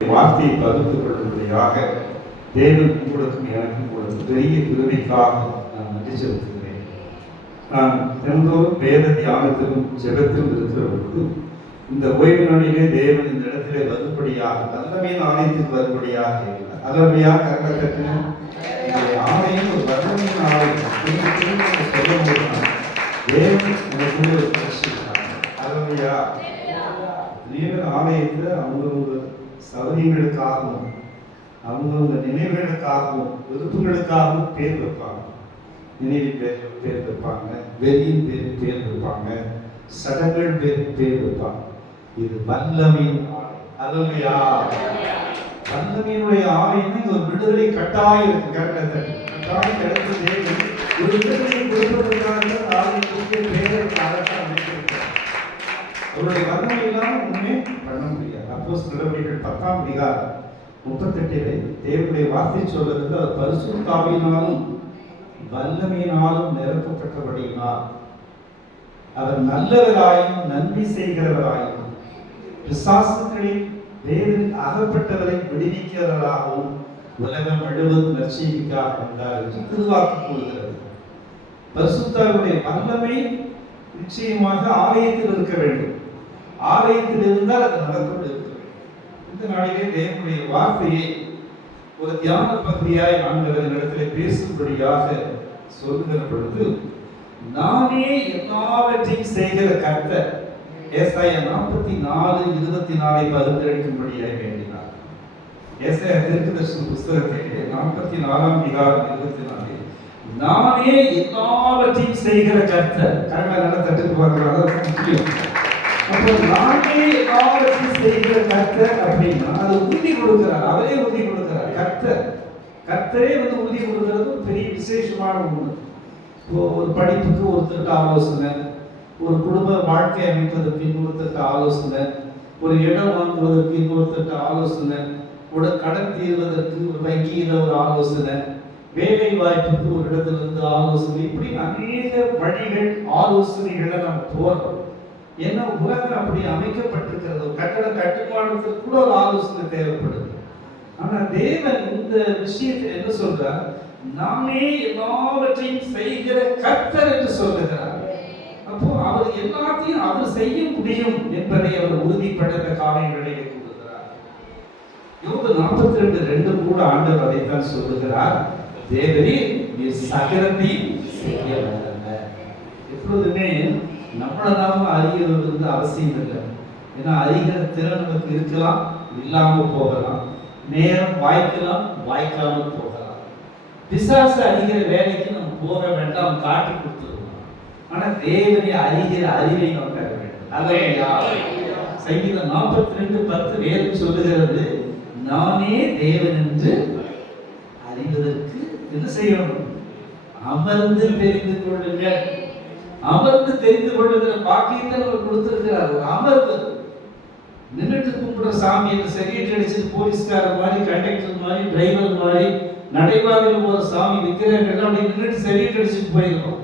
வார்த்தையை பகிர்ந்து கொள்ளும்படியாக தேவன் உங்களுக்கும் எனக்கும் கொடுத்த பெரிய கிருபைக்காக நான் நன்றி செலுத்துகிறேன். நான் தினந்தோறும் வேத தியானத்திலும் ஜெபத்திலும் இருக்கிற பொழுது இந்த ஓய்வு நாளிலே தேவன் இந்த இடத்திலே வரும்படியாக வல்லமையின் ஆலயத்துக்கு வரும்படியாக அலமையாக கரகத்தின ஆலயம் ஒரு வல்லமையின் ஆலயம் சொல்லும் போது தேவன் எனக்குள்ள ஒரு பிரச்சனை அலமையா தேவன் ஆலயத்தில் அவங்களோட சௌரியங்களுக்காகவும் அவங்கவுங்க நினைவுகளுக்காகவும் விருப்பங்களுக்காகவும் பேர் வைப்பாங்க. நினைவின் பேர் வைப்பாங்க, வெறியின் பேர் வைப்பாங்க, சடங்கள் பேர் வைப்பாங்க. இது வல்லமையின் ஆலயம். வல்லமையினுடைய ஆலயம் ஒரு விடுதலை கட்டாயம் இருக்கு. கட்டாயம் கிடைத்தது ஒரு விடுதலை கொடுப்பதற்காக ஆலயத்துக்கு பேருக்கு அமைச்சிருக்கிறார். அவருடைய வல்லமை இல்லாமல் ஒண்ணுமே பண்ண முடியாது. அப்போஸ்தலர் நடவடிக்கைகள் 10ஆம் அதிகாரம் 38 தேவனுடைய வார்த்தை சொல்வது அவர் பரிசுத்த ஆவியினாலும் வல்லமையினாலும் நிரப்பப்பட்டபடியினால் அவர் நல்லவராயும் நன்மை செய்கிறவராயும் பிசாசுகளில் வேறு அகப்பட்டவரை விடுவிக்கிறவராகவும் உலகம் முழுவதும் நற்செய்திக்காக வந்தார் என்று திருவாக்கு கூறுகிறது. பரிசுத்தருடைய வல்லமை நிச்சயமாக ஆலயத்தில் இருக்க வேண்டும். ஆலயத்தில் இருந்தால் அது நடக்கும் இருக்க வேண்டும். இந்த நாளிலே தேவனுடைய வார்த்தையை ஒரு தியான பகுதியாய் ஆண்டவர் இடத்திலே பேசும்படியாக சொல்லுகிற பொழுது நானே எல்லாவற்றையும் செய்கிற கர்த்தர் ஏசாயா 44:24 பரிந்துரைக்கும்படியாக வேண்டினார். ஏசாயா தீர்க்கதரிசன புஸ்தகத்திலே 44ஆம் அதிகாரம் 24 நானே எல்லாவற்றையும் செய்கிற கர்த்தர். கரங்களை நல்லா தட்டுக்கு பார்க்கிறாங்க. முக்கியம். அப்போ நானே எல்லாவற்றையும் செய்கிற கர்த்தர் அப்படின்னா அது உறுதி கொடுக்கிறார். அவரே உறுதி கொடுக்கிறார். கர்த்தரே உறுதி கொடுக்கிறது ஒரு பெரிய விசேஷமான ஒன்று. இப்போ ஒரு படிப்புக்கு ஒருத்தருக்கு ஆலோசனை, ஒரு குடும்ப வாழ்க்கை அமைப்பதற்கு இன்னொருத்தருக்கு ஆலோசனை, ஒரு இடம் வாங்குவதற்கு இன்னொருத்தருக்கு ஆலோசனை, ஒரு கடன் தீர்வதற்கு ஒரு வங்கியில் ஒரு ஆலோசனை, வேலை வாய்ப்புக்கு ஒரு இடத்துல இருந்து ஆலோசனை, இப்படி அநேக வழிகள் ஆலோசனைகளை நம்ம போறோம். ஏன்னா உலகம் அப்படி அமைக்கப்பட்டிருக்கிறது. கட்டட கட்டுமானத்துக்கு கூட ஒரு ஆலோசனை தேவைப்படுது. ஆனா தேவன் இந்த விஷயத்தில் என்ன சொல்றார்? நானே எல்லாவற்றையும் செய்கிற கர்த்தர் என்று சொல்லுகிறார். அப்போ அவர் எல்லாத்தையும் அவர் செய்ய முடியும் என்பதை அவர் உறுதிப்படுத்த காரியங்களை கூறுகிறார். யோபு 42:2 கூட ஆண்டவர் அதைத்தான் சொல்லுகிறார். தேவரே நீ சகலத்தையும் செய்ய வல்லவர். எப்பொழுதுமே நம்மளை நாம அறிகிறது அவசியம் இல்லை. ஏன்னா அறிகிற திறன் நமக்கு இருக்கலாம், இல்லாமல் போகலாம். நேரம் வாய்க்கலாம், வாய்க்காமல் போகலாம். பிசாசு அறிகிற வேலைக்கு நம்ம போக வேண்டாம், காட்டி கொடுத்துருவோம். ஆனா தேவனை அறிகிற அறிவை நாம் பெற வேண்டும். அல்லேலூயா. சங்கீதம் 42:10 வேதம் சொல்லுகிறது, நானே தேவன் என்று அறிவதற்கு என்ன செய்யணும்? அமர்ந்து தெரிந்து கொள்ளுங்கள். அமர்ந்து தெரிந்து கொள்ளுகிற பாக்கியத்தை அவர் கொடுத்திருக்கிறார். அமர்வு நின்றுட்டு கும்பிடுற சாமி என்ன சரியட் அடிச்சுட்டு போலீஸ்காரர் மாதிரி, கண்டக்டர் மாதிரி, டிரைவர் மாதிரி, நடைபாதையில் போற சாமி விற்கிறவங்க அப்படி நின்றுட்டு சரியட் அடிச்சுட்டு போயிருக்கோம்.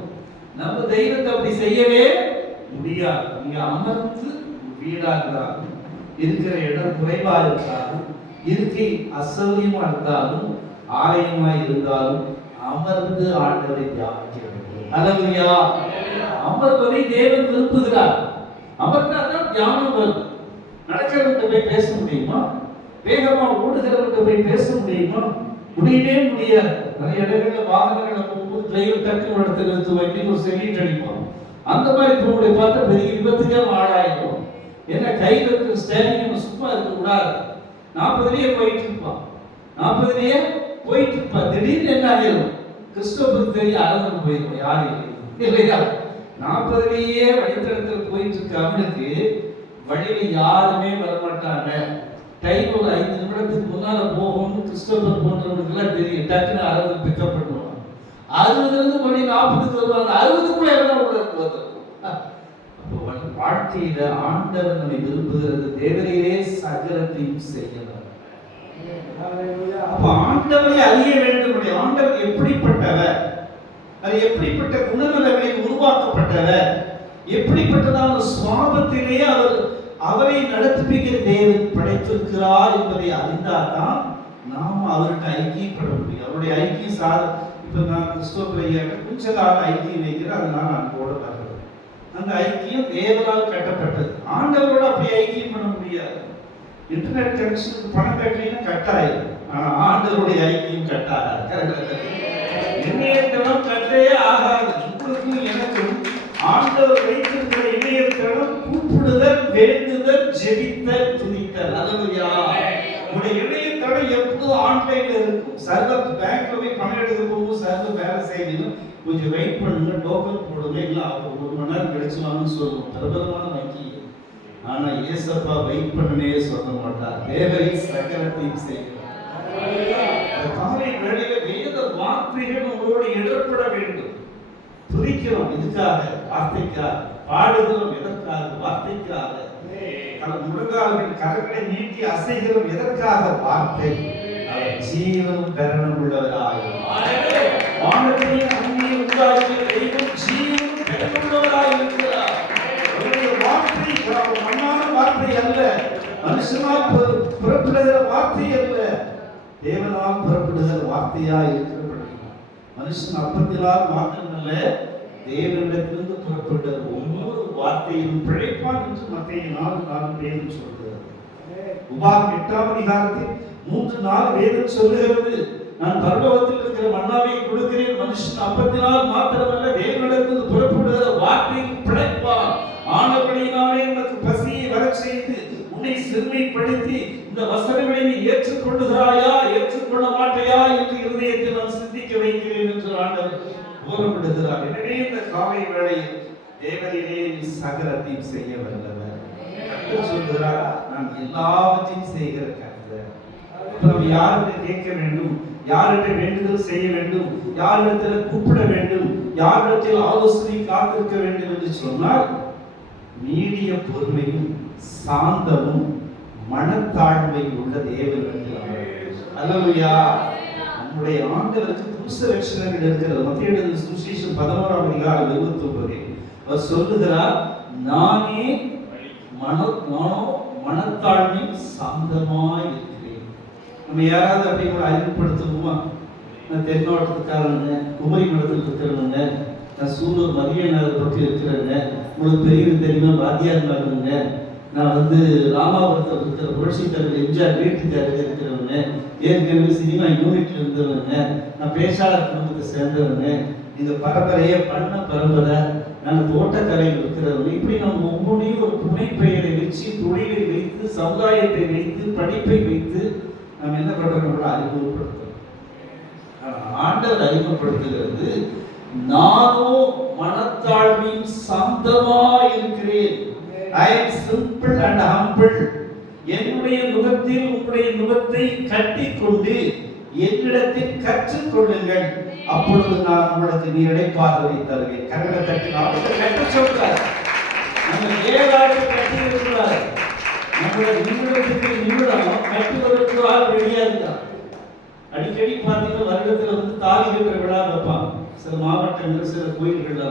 நம்ம தெய்வத்தை அப்படி செய்யவே முடியாது. நீங்க அமர்ந்து வீடா இருந்தாலும், இருக்கிற இடம் குறைவா இருந்தாலும், இருக்கை அசௌரியமா இருந்தாலும், ஆலயமா இருந்தாலும் அமர்ந்து ஆண்டவரை தியானிக்க வேண்டும். அல்லேலூயா. அமர்வதை தேவன் விரும்புகிறார். அமர்ந்தால்தான் தியானம் வரும். நடக்கிறவங்க போய் பேச முடியுமா? வேகமா ஓடுகிறவங்க போய் பேச முடியுமா? முடியவே முடியாது. நிறைய இடங்கள்ல வாகனங்களை போகும்போது டிரைவர் டக்கு இடத்துல நிறுத்து வைக்க ஒரு செல்லிட்டு அடிப்பான். அந்த மாதிரி போகக்கூடிய பார்த்தா பெரிய விபத்துக்கே ஆளாயிடும். ஏன்னா கையில் இருக்கிற ஸ்டேரிங் நம்ம சும்மா இருக்கக்கூடாது. 40லயே போயிட்டு இருப்பான். 40லயே போயிட்டு இருப்பான். திடீர்னு என்ன ஆகிடும்? கிறிஸ்தவருக்கு தெரிய அறந்து போயிருப்போம். யாரும் இல்லையா? 40லயே வழித்தடத்தில் போயிட்டு இருக்க அவனுக்கு வழியில யாருமே வரமாட்டாங்க. டைம் ஒரு 5 நிமிடத்துக்கு முன்னால போகணும்னு கிறிஸ்தவர் போன்றவங்களுக்கு எல்லாம் தெரியும். டக்குன்னு 60 பிக்கப் பண்ணுவாங்க. 60லிருந்து மணி 40க்கு வருவாங்க. 60க்குள்ள எல்லாம் உள்ள வருவாங்க. அப்போ வாழ்க்கையில ஆண்டவர் நம்மை விரும்புகிறது. தேவரையே சகலத்தையும் செய்யலாம். அப்ப ஆண்டவரை அறிய வேண்டும். ஆண்டவர் எப்படிப்பட்டவர், அது எப்படிப்பட்ட குணநலங்களில் உருவாக்கப்பட்டவர், எப்படிப்பட்டதான சுவாபத்திலே அவர் அவரை நடத்துகிற தேவன் படைத்திருக்கிறார் என்பதை அறிந்தால்தான் நாம் அவர்கிட்ட ஐக்கியப்பட முடியும். அவருடைய ஐக்கியம் இப்ப நான் கிறிஸ்தவ கொஞ்ச கால ஐக்கியம் வைக்கிறேன், அதனால நான் கூட வர்றது. அந்த ஐக்கியம் தேவனால் கட்டப்பட்டது. ஆண்டவரோட அப்படி ஐக்கியம் பண்ண முடியாது. இன்டர்நெட் கனெக்ஷனுக்கு பணம் கட்டலைன்னா கட்டாயம், ஆனா ஆண்டவருடைய ஐக்கியம் கட்டாது. இணையதளம் கட்டே ஆகாது. உங்களுக்கும் எனக்கும் ஆண்டவர் வைத்திருக்கிற இணையதளம் கூப்பிடுதல், வேண்டுதல், ஜெபித்தல், துதித்தல். அல்லேலூயா. உங்களுடைய இணையதளம் எப்போதும் ஆன்லைன்ல இருக்கும். சர்வர் பேங்க்ல போய் பணம் எடுக்க போகும்போது சர்வர் வேலை செய்யணும், கொஞ்சம் வெயிட் பண்ணுங்க, டோக்கன் போடுங்க, இல்லை ஒரு மணி நேரம் கழிச்சுவாங்கன்னு சொல்லுவோம். பிரபலமான வங்கி. ஆனா ஏசப்பா வெயிட் பண்ணனே சொல்ல மாட்டார். தேவரை சகலத்தையும் செய்கிறார். காலை வேளையில வேத வார்த்தைகள் உங்களோடு இடர்பட வேண்டும். துதிக்கிறோம் எதுக்காக? வார்த்தைக்காக. பாடுகிறோம் எதற்காக? வார்த்தைக்காக. முழங்கால்கள் கரங்களை நீட்டி அசைகிறோம் எதற்காக? வார்த்தை. ஜீவனும் பெறணும் உள்ளவராய் வானத்தையும் பூமியை உண்டாக்கிய தெய்வம் ஜீவனும் பெறனுள்ளவராய் இருக்கிறார். அவருடைய வார்த்தை மண்ணான வார்த்தை அல்ல, மனுஷனால் புறப்படுகிற வார்த்தை அல்ல, தேவனால் புறப்படுகிற வார்த்தையா இருக்கிறபடி மனுஷன் அப்பத்தினால் மாத்திரமல்ல, தேவனிடத்திலிருந்து புறப்பட்ட ஒவ்வொரு வார்த்தையிலும் பிழைப்பான் என்று மத்திய 4:4 வேதம் சொல்கிறது. உபாகம் 8ஆம் அதிகாரத்தில் 3:4 வேதம் சொல்லுகிறது, நான் பரலோகத்தில் இருக்கிற மன்னாவை கொடுக்கிறேன், மனுஷன் அப்பத்தினால் மாத்திரமல்ல தேவனிடத்திலிருந்து புறப்படுகிற வார்த்தையில் பிழைப்பான். ஆனபடியினாலே உனக்கு பசியை வரச் செய்து உன்னை சிறுமைப்படுத்தி இந்த வசனங்களை நீ ஏற்றுக்கொள்ளுகிறாயா, ஏற்றுக்கொள்ள மாட்டாயா என்று இருதயத்தில் நான் சிந்திக்க வைக்கிறேன் என்று ஆண்டவர் கூறப்படுகிறார். எனவே இந்த காலை வேளையில் தேவனிலே நீ சகலத்தையும் செய்ய வல்லவர். கர்த்தர் சொல்கிறார், நான் எல்லாவற்றையும் செய்கிற கர்த்தர். நாம் யார்கிட்ட கேட்க வேண்டும், யார்கிட்ட வேண்டுதல் செய்ய வேண்டும், யாரிடத்தில் கூப்பிட வேண்டும், யாரிடத்தில் ஆலோசனை காத்திருக்க வேண்டும் என்று சொன்னால் நீடிய பொறுமையும் சாந்தமும் மனத்தாழ்மை உள்ள தேவனிடத்தில். அல்லேலூயா. நம்முடைய ஆண்டவருக்கு புருஷ லட்சணங்கள் இருக்கிறது. மத்தேயு எழுதின சுவிசேஷம் 11ஆம் அதிகாரம் 29 அவர் சொல்லுகிறார், நானே மனத்தாழ்மை சாந்தமாய் இருக்கிறேன். நம்ம யாராவது அப்படி கூட அறிமுகப்படுத்துவோமா? நான் தென் மாவட்டத்துக்காரங்க, குமரி மடத்தில் இருக்கிறவங்க, நான் சூலூர் மதியநகர் பற்றி இருக்கிறேங்க, உங்களுக்கு பெரிய தெரியுமா வாத்தியார் மகனுங்க, நான் ராமாபுரத்தில் இருக்கிற புரட்சி தலைவர் எம்ஜிஆர் வீட்டுக்காரங்க இருக்கிறவங்க, ஏற்கனவே சினிமா யூனிட்ல இருந்தவங்க, நான் பேச்சாளர் குடும்பத்தை சேர்ந்தவங்க, இந்த பரம்பரையை பண்ண பரம்பரை, நான் தோட்டக்கலையில் இருக்கிறவங்க. இப்படி நம்ம ஒவ்வொன்றையும் ஒரு துணை பெயரை வச்சு, தொழிலை வைத்து, சமுதாயத்தை வைத்து, படிப்பை வைத்து நம்ம என்ன பண்றோம்? அறிமுகப்படுத்துறோம். ஆண்டவர் அறிமுகப்படுத்துகிறது, நானோ மனத்தாழ்மையும் சாந்தமாய் இருக்கிறேன். I am simple and humble. என்னுடைய நுகத்தில் உங்களுடைய நுகத்தை கட்டிக்கொண்டு என்னிடத்தில் கற்றுக்கொள்ளுங்கள், அப்பொழுது நான் உங்களுக்கு இளைப்பாறுதலை தருவேன். கரங்களை தட்டி கற்று சொல்றார். நம்ம ஏதாவது கட்டி இருக்கிறார், நம்மளுடைய நிமிடத்துக்கு நிமிடம் கட்டுவதற்கு ஆள் ரெடியா இருக்கா. அடிக்கடி பார்த்தீங்கன்னா வருடத்துல தாலி கட்டுற விழா வைப்பாங்க. சில மாவட்டங்கள், சில கோயில்கள்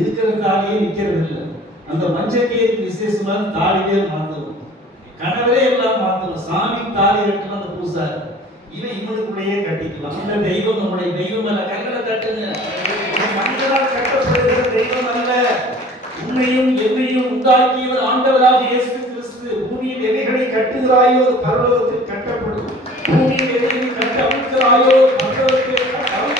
இருக்கிற தாலியே நிக்கிறது இல்லை. அந்த மஞ்சக்கேரி விசேஷமாக தாலியே மாத்தணும், கணவரே எல்லாம் மாத்தணும். சாமி தாலி கட்டணும் அந்த பூசாரி, இவனுக்குள்ளேயே கட்டிக்கலாம். இந்த தெய்வம் நம்முடைய தெய்வம் அல்ல. கண்களை கட்டுங்க. மனிதனால் கட்டப்படுகிற தெய்வம் அல்ல. உன்னையும் என்னையும் உண்டாக்கியவர் ஆண்டவராக இயேசு கிறிஸ்து. பூமியில் எவைகளை கட்டுகிறாயோ பரலோகத்தில் கட்டப்படும், பூமியில் எதைகளை கட்ட அமைக்கிறாயோ பரலோகத்தில் அமைக்கப்படும்.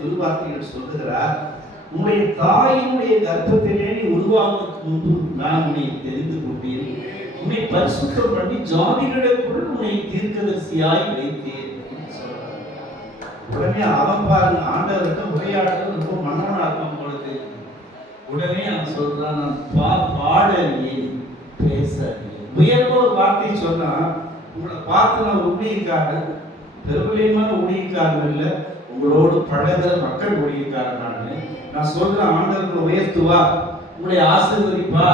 திருவார்த்தைகள் சொல்லுகிறார், உன்னுடைய தாயினுடைய கர்ப்பத்திலே நீ உருவாவதற்கு முன்பு நான் உன்னை தெரிந்து கொண்டேன், உன்னை பரிசுத்தம் பண்ணி ஜாதிகளுக்குள் உன்னை தீர்க்கதரிசியாய் வைத்தேன். உடனே அவன் பாருங்க, ஆண்டவர்கிட்ட உரையாடல் ரொம்ப மன்னனாகும் பொழுது உடனே அவன் சொல்றான், நான் பாடலியேன் பேசலியேன். உயர்ந்த ஒரு வார்த்தை சொன்னா, உங்களை பார்த்து நான் ஊழியக்காரன், பெருமையான ஊழியக்காரன் இல்லை, உங்களோடு பழகிற மக்கள் ஊழியக்காரன் நான் சொல்றேன், ஆண்டவர்களை உயர்த்துவா, உங்களை ஆசீர்வதிப்பா,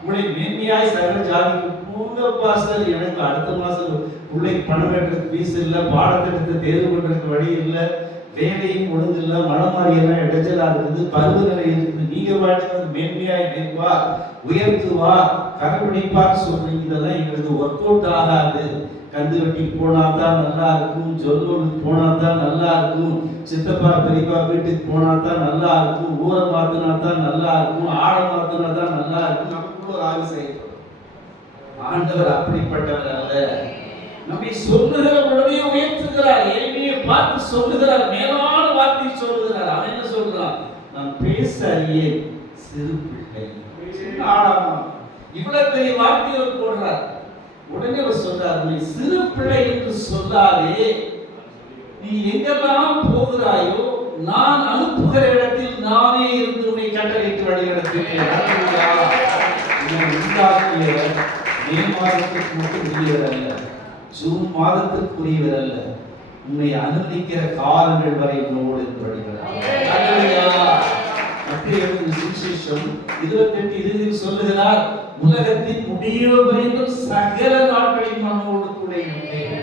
உங்களை மேன்மையாய் சகல ஜாதிக்கு போங்க பாஸ்டர். எனக்கு அடுத்த மாசம் பிள்ளைக்கு பணம் கட்டுறதுக்கு ஃபீஸ் இல்லை, பாடத்திட்டத்தை தேர்வு பண்றதுக்கு வழி இல்லை, வேலையும் ஒழுங்கு இல்லை, மழை மாதிரியெல்லாம் இடைஞ்சலா இருக்குது, பருவநிலை இருக்குது, நீங்க பாட்டு மேன்மையாய் நிற்பா, உயர்த்துவா, கரப்பிடிப்பான்னு சொல்றீங்க. இதெல்லாம் எங்களுக்கு ஒர்க் அவுட் ஆகாது. கந்து வெட்டிக்கு போனா தான் நல்லா இருக்கும், ஜொல்லூருக்கு போனா தான் நல்லா இருக்கும், சித்தப்பா பெரியப்பா வீட்டுக்கு போனா தான் நல்லா இருக்கும், ஊரை மாத்தினா தான் நல்லா இருக்கும், ஆடை மாத்தினா தான் நல்லா இருக்கும். நமக்கு ஒரு ஆவி செய்யணும். ஆண்டவர் அப்படிப்பட்டவர் அல்ல. நம்மை சொல்லுகிற உடனே உயர்த்துகிறார், எளிமையை பார்த்து சொல்லுகிறார், மேலான வார்த்தையை சொல்லுகிறார். அவன் என்ன சொல்றான்? நான் பேச அறியேன் சிறு பிள்ளை. ஆடாமா இவ்வளவு பெரிய வார்த்தையை போடுறார். உடனே அவர் சொல்றார், நீ சிறு பிள்ளை என்று சொல்லாதே, நீ எங்கெல்லாம் போகிறாயோ நான் அனுப்புகிற இடத்தில் நானே இருந்து உன்னை கட்டளையிட்டு வழிநடத்தினேன். உண்டாக்கிய மே மாதத்திற்கு மட்டும் உரியவரல்ல, ஜூன் மாதத்திற்குரியவரல்ல, உன்னை அனுமதிக்கிற காலங்கள் வரை உன்னோடு இருந்து வழிநடத்தினார். சுவிசேஷம் 28:20 சொல்லுகிறார், உலகத்தின் முடிவு வரைக்கும் சகல நாட்களின் மனோடு கூட இருந்தேன்.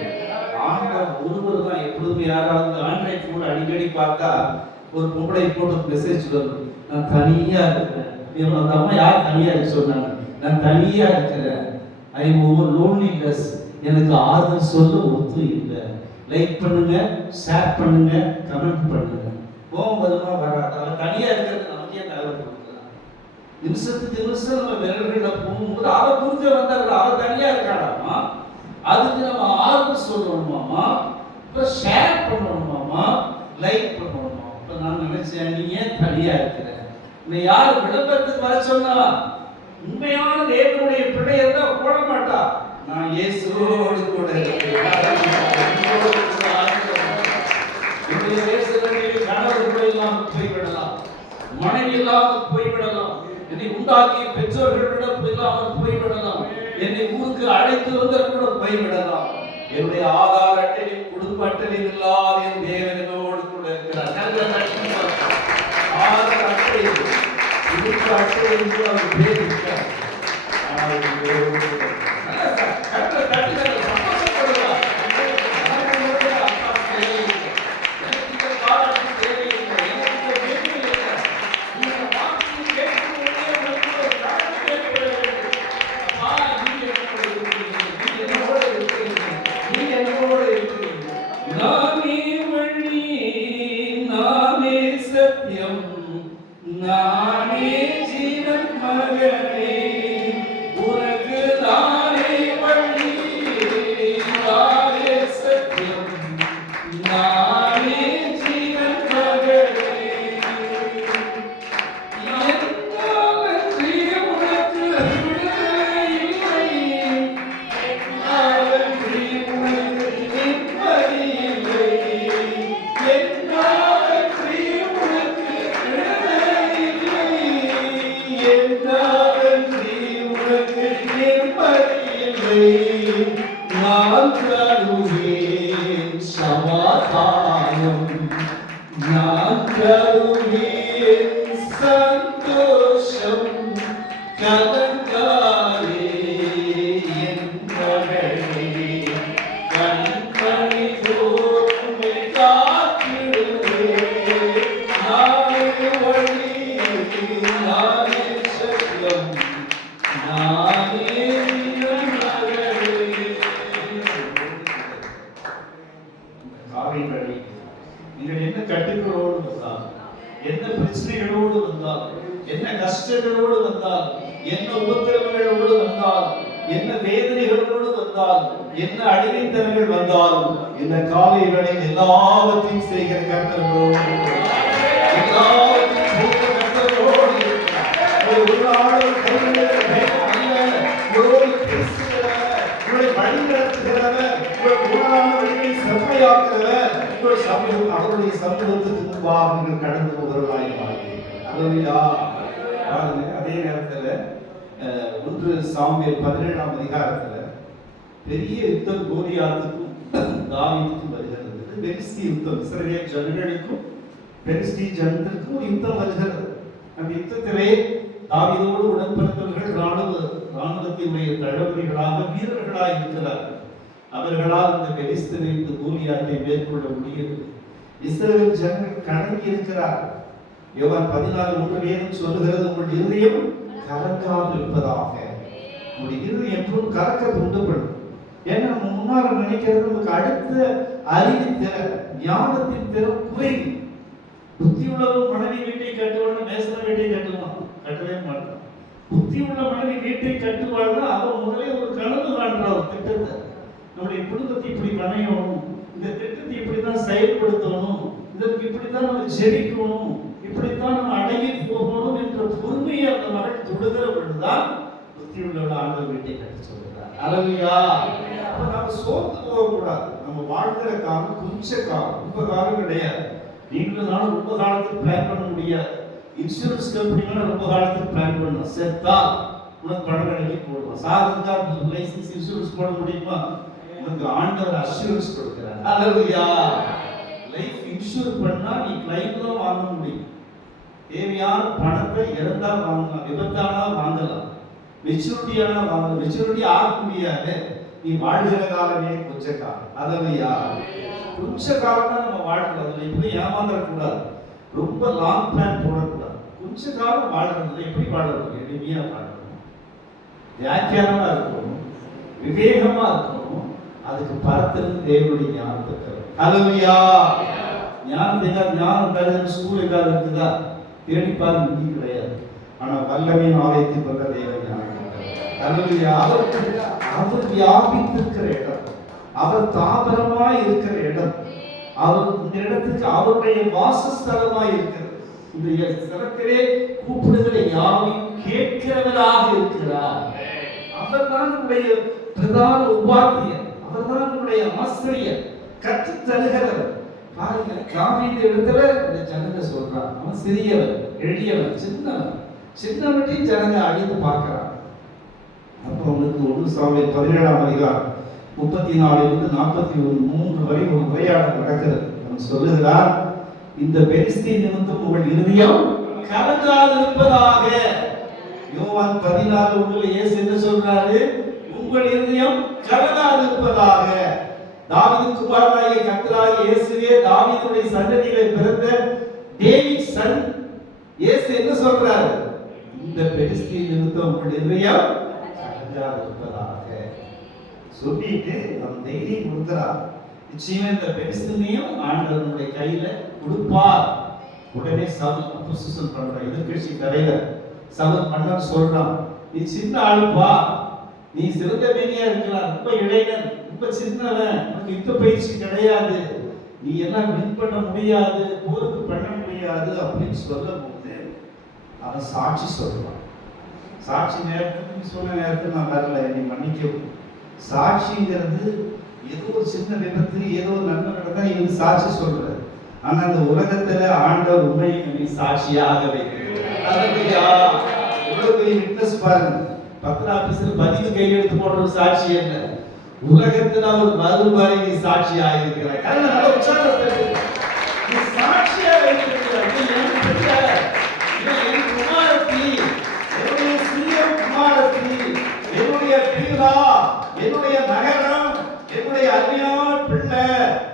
ஆண்டவர் ஒருவர் தான். எப்பொழுதுமே யாராவது ஆண்ட்ராய்ட் போன் அடிக்கடி பார்த்தா ஒரு பொம்பளை போட்டு மெசேஜ் வரும், நான் தனியா இருக்கிறேன். அந்த அம்மா யார் தனியா இருக்கு சொன்னாங்க, நான் தனியா இருக்கிறேன், ஐ எம் ஓவர் லோன்லினஸ், எனக்கு ஆறுதல் சொல்ல ஒத்து இல்லை. லைக் பண்ணுங்க, ஷேர் பண்ணுங்க, கமெண்ட் பண்ணுங்க. கோபம் வருமா வராது. அவன் தனியா இருக்கிறது நமக்கே தகவல் கொடுக்கலாம். நிமிஷத்துக்கு நிமிஷம் நம்ம விரல்கள போகும்போது அவ புரிஞ்ச வந்தாங்க, அவ தனியா இருக்காடாமா, அதுக்கு நம்ம ஆர்வம் சொல்லணுமாமா, இப்ப ஷேர் பண்ணணுமாமா, லைக் பண்ணணுமா. இப்ப நான் நினைச்சேன், நீ ஏன் தனியா இருக்கிற? நீ யார் விளம்பரத்துக்கு வர சொன்னா? உண்மையான தேவனுடைய பிள்ளை இருந்தா போட மாட்டா. நான் இயேசுவோடு கூட போய்விடலாம், மனைவி இல்லாமல் போய்விடலாம், என்னை உண்டாக்கிய பெற்றோர்களிடம் இல்லாமல் போய்விடலாம், என்னை ஊருக்கு அழைத்து வந்தவர்களோட போய்விடலாம். என்னுடைய ஆதார் அட்டையும் குடும்ப அட்டையும் இல்லாத என் தேவனோடு கூட இருக்கிறார். ஆதார் அட்டையும் குடும்ப அட்டையும் கூட அவர் பேர் இருக்கிறார். நானே ஜீவன் மகனே, உனக்கு நானே வழி, நானே சத்தியம், நானே ஜீவன் மகனே. என்னாலன்றி உனக்கு விடுதலை இல்லை, என்னாலன்றி உனக்கு நிம்மதி இல்லை, என்னாலன்றி உனக்கு நான் தருவேன் சமாதானம், நான் தருவேன் சந்தோஷம், கலங்காதே என் மகனே, கண்மணி போல் காத்திடுவேன். நானே வழி, நானே சத்தியம், நானே நீங்கள் என்ன கட்டுகளோடு வந்தால், என்ன பிரச்சனைகளோடு வந்தால், என்ன கஷ்டங்களோடு வந்தால், என்ன உபத்திரவங்களோடு வந்தால், என்ன வேதனைகளோடு வந்தால், என்ன அடிமைத்தனங்கள் வந்தாலும் இந்த காலை வேளையில் எல்லாவற்றையும் செய்கிற கர்த்தரோடு, எல்லாவற்றையும் செய்கிற கர்த்தரோடு இருக்கிறார். ஒரு நாளும் அவருடைய சமூகத்துக்கு முன்பாக நீங்கள் கடந்து போகிறவர்களாய் மாறுவீர்கள். அதே நேரத்தில் 1 சாமுவேல் 17ஆம் அதிகாரத்தில் பெரிய யுத்தம் கோலியாத்துக்கும் தாவீதுக்கும் வருகிறது. பெலிஸ்தி யுத்தம். இஸ்ரவேல் ஜனங்களுக்கும் பெலிஸ்தி ஜனத்திற்கும் ஒரு யுத்தம் வருகிறது. அந்த யுத்தத்திலே தாவீதோடு உடன்பிறந்தவர்கள் ராணுவத்தினுடைய தளபதிகளாக வீரர்களாக இருக்கிறார்கள். அவர்களால் அந்த பெலிஸ்தரின் கோலியாத்தை மேற்கொள்ள முடியவில்லை. இஸ்ரவேல் ஜனங்கள் கலங்கி இருக்கிறார்கள். யோவான் 14:1 வேதம் சொல்லுகிறது, உங்கள் இருதயம் கலங்காமல் இருப்பதாக. உங்களுடைய இருதயம் எப்போதும் கலக்க தூண்டப்படும். ஏன்னா நம்ம முன்னால நினைக்கிறது நமக்கு அடுத்த அறிவு திறன், ஞானத்தின் திறன் குறைவு. புத்தி உள்ளவன் மனைவி வீட்டை கட்டுவான், மேசன வீட்டை கட்டுவான், கட்டவே மாட்டான். புத்தி உள்ள மனைவி வீட்டை கட்டுவாள்னா அவன் முதலே ஒரு கனவு காண்றான், ஒரு திட்டத்தை. நம்முடைய குடும்பத்தை இப்படி பணையணும், இந்த திட்டத்தை இப்படித்தான் செயல்படுத்தணும், இதற்கு இப்படித்தான் நம்ம ஜெபிக்கணும், இப்படித்தான் நம்ம அடங்கி போகணும் என்ற பொறுமையை அந்த மகள் தொடுகிற பொழுதுதான் புத்தி உள்ளவள் ஆண்டவர் வீட்டை கட்ட சொல்கிறார். அல்லேலூயா. நம்ம சோர்ந்து போகக்கூடாது. நம்ம வாழ்கிற காலம் கொஞ்ச காலம், ரொம்ப காலம் கிடையாது. நீங்களும் நானும் ரொம்ப காலத்துக்கு பிளான் பண்ண முடியாது. இன்சூரன்ஸ் கம்பெனிலாம் ரொம்ப காலத்துக்கு பிளான் பண்ணணும். செத்தா உனக்கு பணம் கிடைக்க போடுவோம். சாதகா லைசன்ஸ் இன்சூரன்ஸ் போட முடியுமா? உனக்கு ஆண்டவர் அஷூரன்ஸ் கொடுக்கிறார். அல்லேலூயா. லைஃப் இன்சூர் பண்ணா நீ கிளைம் தான் வாங்க முடியும். தேவையான பணத்தை இறந்தா வாங்கலாம், விபத்தானா வாங்கலாம், மெச்சூரிட்டியானா வாங்கலாம். மெச்சூரிட்டி ஆக முடியாது. நீ வாழ்கிற காலமே கொஞ்ச காலம். அல்லேலூயா. கொஞ்ச காலம் தான் நம்ம வாழ்க்கை. அதுல இப்படி ஏமாந்துடக்கூடாது. ரொம்ப லாங் பிளான் போடக்கூடாது. கொஞ்ச காலம் வாழ்றதுல எப்படி வாழணும்? எளிமையா வாழணும், வியாக்கியானமா இருக்கணும், விவேகமா இருக்கணும். அதுக்கு பரத்திலிருந்து தேவனுடைய ஞானத்தை தரும். அல்லேலூயா. ஞானம் தருகிற ஸ்கூல் ஏதாவது இருக்குதா? தேடிப்பாரு, இங்கே கிடையாது. ஆனா வல்லமையின் ஆலயத்துக்கு வந்த தேவ ஞானம். அல்லேலூயா. அவர் வியாபித்திருக்கிற இடம், அவர் தாபரமாய் இருக்கிற இடம், அவர் இந்த இடத்துக்கு அவருடைய வாசஸ்தலமாய் இருக்கிறது. இந்த ஸ்தலத்திலே கூப்பிடுகிற யாவையும் கேட்கிறவராக இருக்கிறார். அவர் தான் நம்முடைய பிரதான உபாத்தியர், அவர் தான் நம்முடைய ஆசிரியர், கற்றுத் தருகிறவர். பாருங்க, தாவீது இடத்துல இந்த ஜனங்க சொல்றான், அவன் சிறியவன், எளியவன், சின்னவனையும் ஜனங்க அழித்து பார்க்கிறான். அப்போ அவனுக்கு 1 சாமுவேல் 17ஆம் அதிகாரம் 34-43 வரை ஒரு உரையாடல் நடக்கிறது. அவன் சொல்லுகிறான், இந்த பெலிஸ்தீன் நிமித்தம் உங்கள் இருதயம் கலங்காதிருப்பதாக. யோவான் 14:1 இயேசு என்ன சொல்றாரு? உங்கள் இருதயம் கலங்காதிருப்பதாக. தாவீதின் குமாரனாகிய கர்த்தராகிய இயேசுவே தாவீதுடைய சந்ததியிலே பிறந்த டேவிட் சன். இயேசு என்ன சொல்றாரு? இந்த பெலிஸ்தீன் நிமித்தம் உங்கள் இருதயம் கலங்காதிருப்பதாக சொல்லிட்டு நம் தைரியம் கொடுக்கிறார். நிச்சயமா இந்த பெலிஸ்தீனையும் ஆண்டவருடைய கையில கொடுப்பார். உடனே சவுல் அப்போஸ்தலன் பண்ற எதிர்க்கட்சி தலைவர் சவுல் மன்னன் சொல்றான், நீ சின்ன ஆளுப்பா, நீ சிறந்த மேனியா இருக்கலாம், ரொம்ப இளைஞன், ரொம்ப சின்னவன், உனக்கு யுத்த பயிற்சி கிடையாது, நீ எல்லாம் வின் பண்ண முடியாது, போருக்கு பண்ண முடியாது அப்படின்னு சொல்லும் போது அவன் சாட்சி சொல்றான். சாட்சி நேரத்துக்கு சொன்ன நேரத்தில் நான் வரல, என்னை மன்னிக்கவும். சாட்சிங்கிறது ஏதோ ஒரு சின்ன விபத்து, ஏதோ ஒரு நன்மை நடந்தா இது சாட்சி சொல்றது. ஆனா அந்த உலகத்துல ஆண்டவர் உண்மையை நீ சாட்சியாக வைக்கிறார். எவ்வளவு பெரிய விட்னஸ் பாருங்க. பத்திராபீஸ்ல பதிவு கையெழுத்து போடுற சாட்சி என்ன? உலகத்துல ஒரு மறுபடி நீ சாட்சியாக இருக்கிறாய். நீ சாட்சியா வைத்திருக்கிறாய். என் குமாரத்தி, என்னுடைய சிறிய குமாரத்தி, என்னுடைய பிள்ளா, என்னுடைய நகரம், என்னுடைய அருமையான பிள்ளை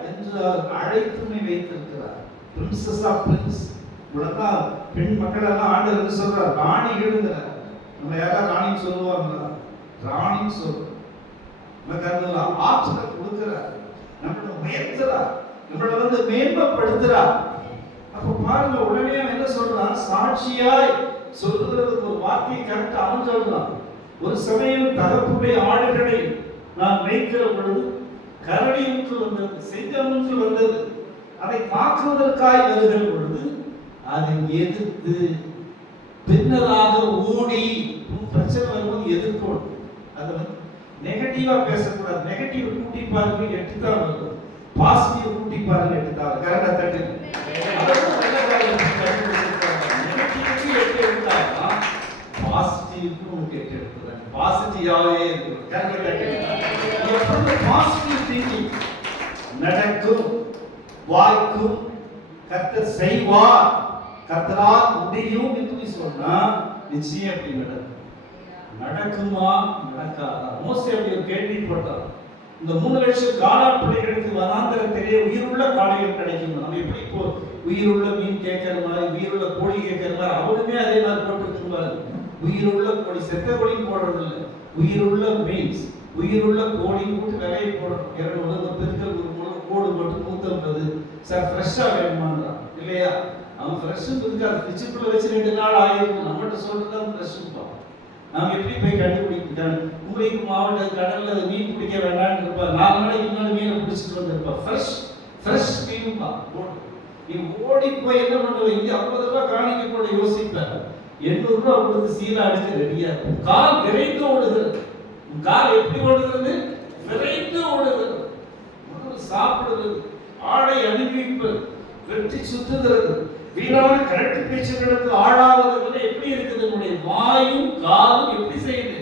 என்று அழைத்துமை வைத்திருக்கிறார். Princess of prince. இவ்வளவுதான் பெண் மக்கள் எல்லாம் ஆண்டவர் சொல்றார், ராணி எழுதுகிறார். நம்ம யாராவது ராணின்னு சொல்லுவாங்களா? ராணின்னு சொல்றோம். நமக்கு அந்த ஆற்றலை கொடுக்கிறார், நம்மளை உயர்த்துறார், நம்மளை மேன்மைப்படுத்துறார். அப்ப பாருங்க, உடனே என்ன சொல்றான்? சாட்சியாய் சொல்றதுக்கு ஒரு வார்த்தையை கரெக்டா அவன் சொல்றான். ஒரு சமயம் தகப்புடைய ஆடுகளை நான் மேய்க்கிற பொழுது கரடி ஒன்று வந்தது, சிங்கம் ஒன்று வந்தது. அதை தாக்குவதற்காய் வருகிற பொழுது அதை எதிர்த்து பின்னதாக ஓடி, பிரச்சனை வரும்போது எதிர்க்கணும். அதை நெகட்டிவா பேசக்கூடாது. நெகட்டிவ் கூட்டி பாருங்க 8 தான் வரும், பாசிட்டிவ் கூட்டி பாருங்க 8 தான். கரெக்டா தட்டு. நெகட்டிவ்க்கு 8 எடுத்தாங்க, பாசிட்டிவ்க்கு உங்களுக்கு 8 எடுத்துறாங்க. பாசிட்டிவாவே இருக்கு. கரெக்டா தட்டு. எப்பொழுது பாசிட்டிவ் திங்கிங் நடக்கும், வாய்க்கும், கர்த்தர் செய்வார், கர்த்தரால் முடியும் என்று சொன்னா நிச்சயம் அப்படி நடக்கும். நடக்குமா நடக்காதா? மோசே அப்படி ஒரு கேள்வி போட்டார். இந்த 3 லட்சம் காலாட் பிள்ளைகளுக்கு வனாந்தரத்திலே உயிருள்ள காளைகள் கிடைக்கும். நம்ம எப்படி இப்போ உயிருள்ள மீன் கேட்கிற மாதிரி, உயிருள்ள கோழி கேட்கிற மாதிரி, அவனுமே அதே மாதிரி போட்டுருக்குவாரு. உயிருள்ள கோழி, செத்த கோழின்னு போடுறது இல்லை, உயிருள்ள மீன்ஸ், உயிருள்ள கோழி போட்டு விலையை போடுறோம். 200 பெருக்கள் கோடு போட்டு 150 சார் ஃப்ரெஷ்ஷா வேணுமான்றான் இல்லையா? அவன் ஃப்ரெஷ்ஷும் இருக்காது, ஃப்ரிட்ஜுக்குள்ள வச்சு 2 நாள் ஆயிருக்கும். நம்மகிட்ட சொல்றதுதான் ஃப்ரெஷ்ஷுப்பா. நாம் எப்படி போய் கண்டுபிடிக்கிறாங்க? உங்களுக்கு மாவட்ட கடல்ல மீன் பிடிக்க வேண்டாம்னு இருப்பா, 4 நாளைக்கு முன்னாடி மீனை பிடிச்சிட்டு வந்திருப்பா. ஃப்ரெஷ் மீன்பா. நீ ஓடி போய் என்ன பண்ணுவ? இங்க 50 ரூபாய் காணிக்க கூட யோசிப்ப, 800 ரூபாய் கொடுத்து சீலா அடிச்சு ரெடியா இருக்கும். கால் விரைந்து ஓடுகிறது. கால் எப்படி ஓடுகிறது? விரைந்து ஓடுகிறது. சாப்பிடுறது, ஆடை அணிவிப்பது, வெற்றி சுத்துகிறது, வீணான கரெக்ட் பேச்சுகளுக்கு ஆளாவதுல எப்படி இருக்குது? நம்முடைய வாயும் காலும் எப்படி செய்யுது?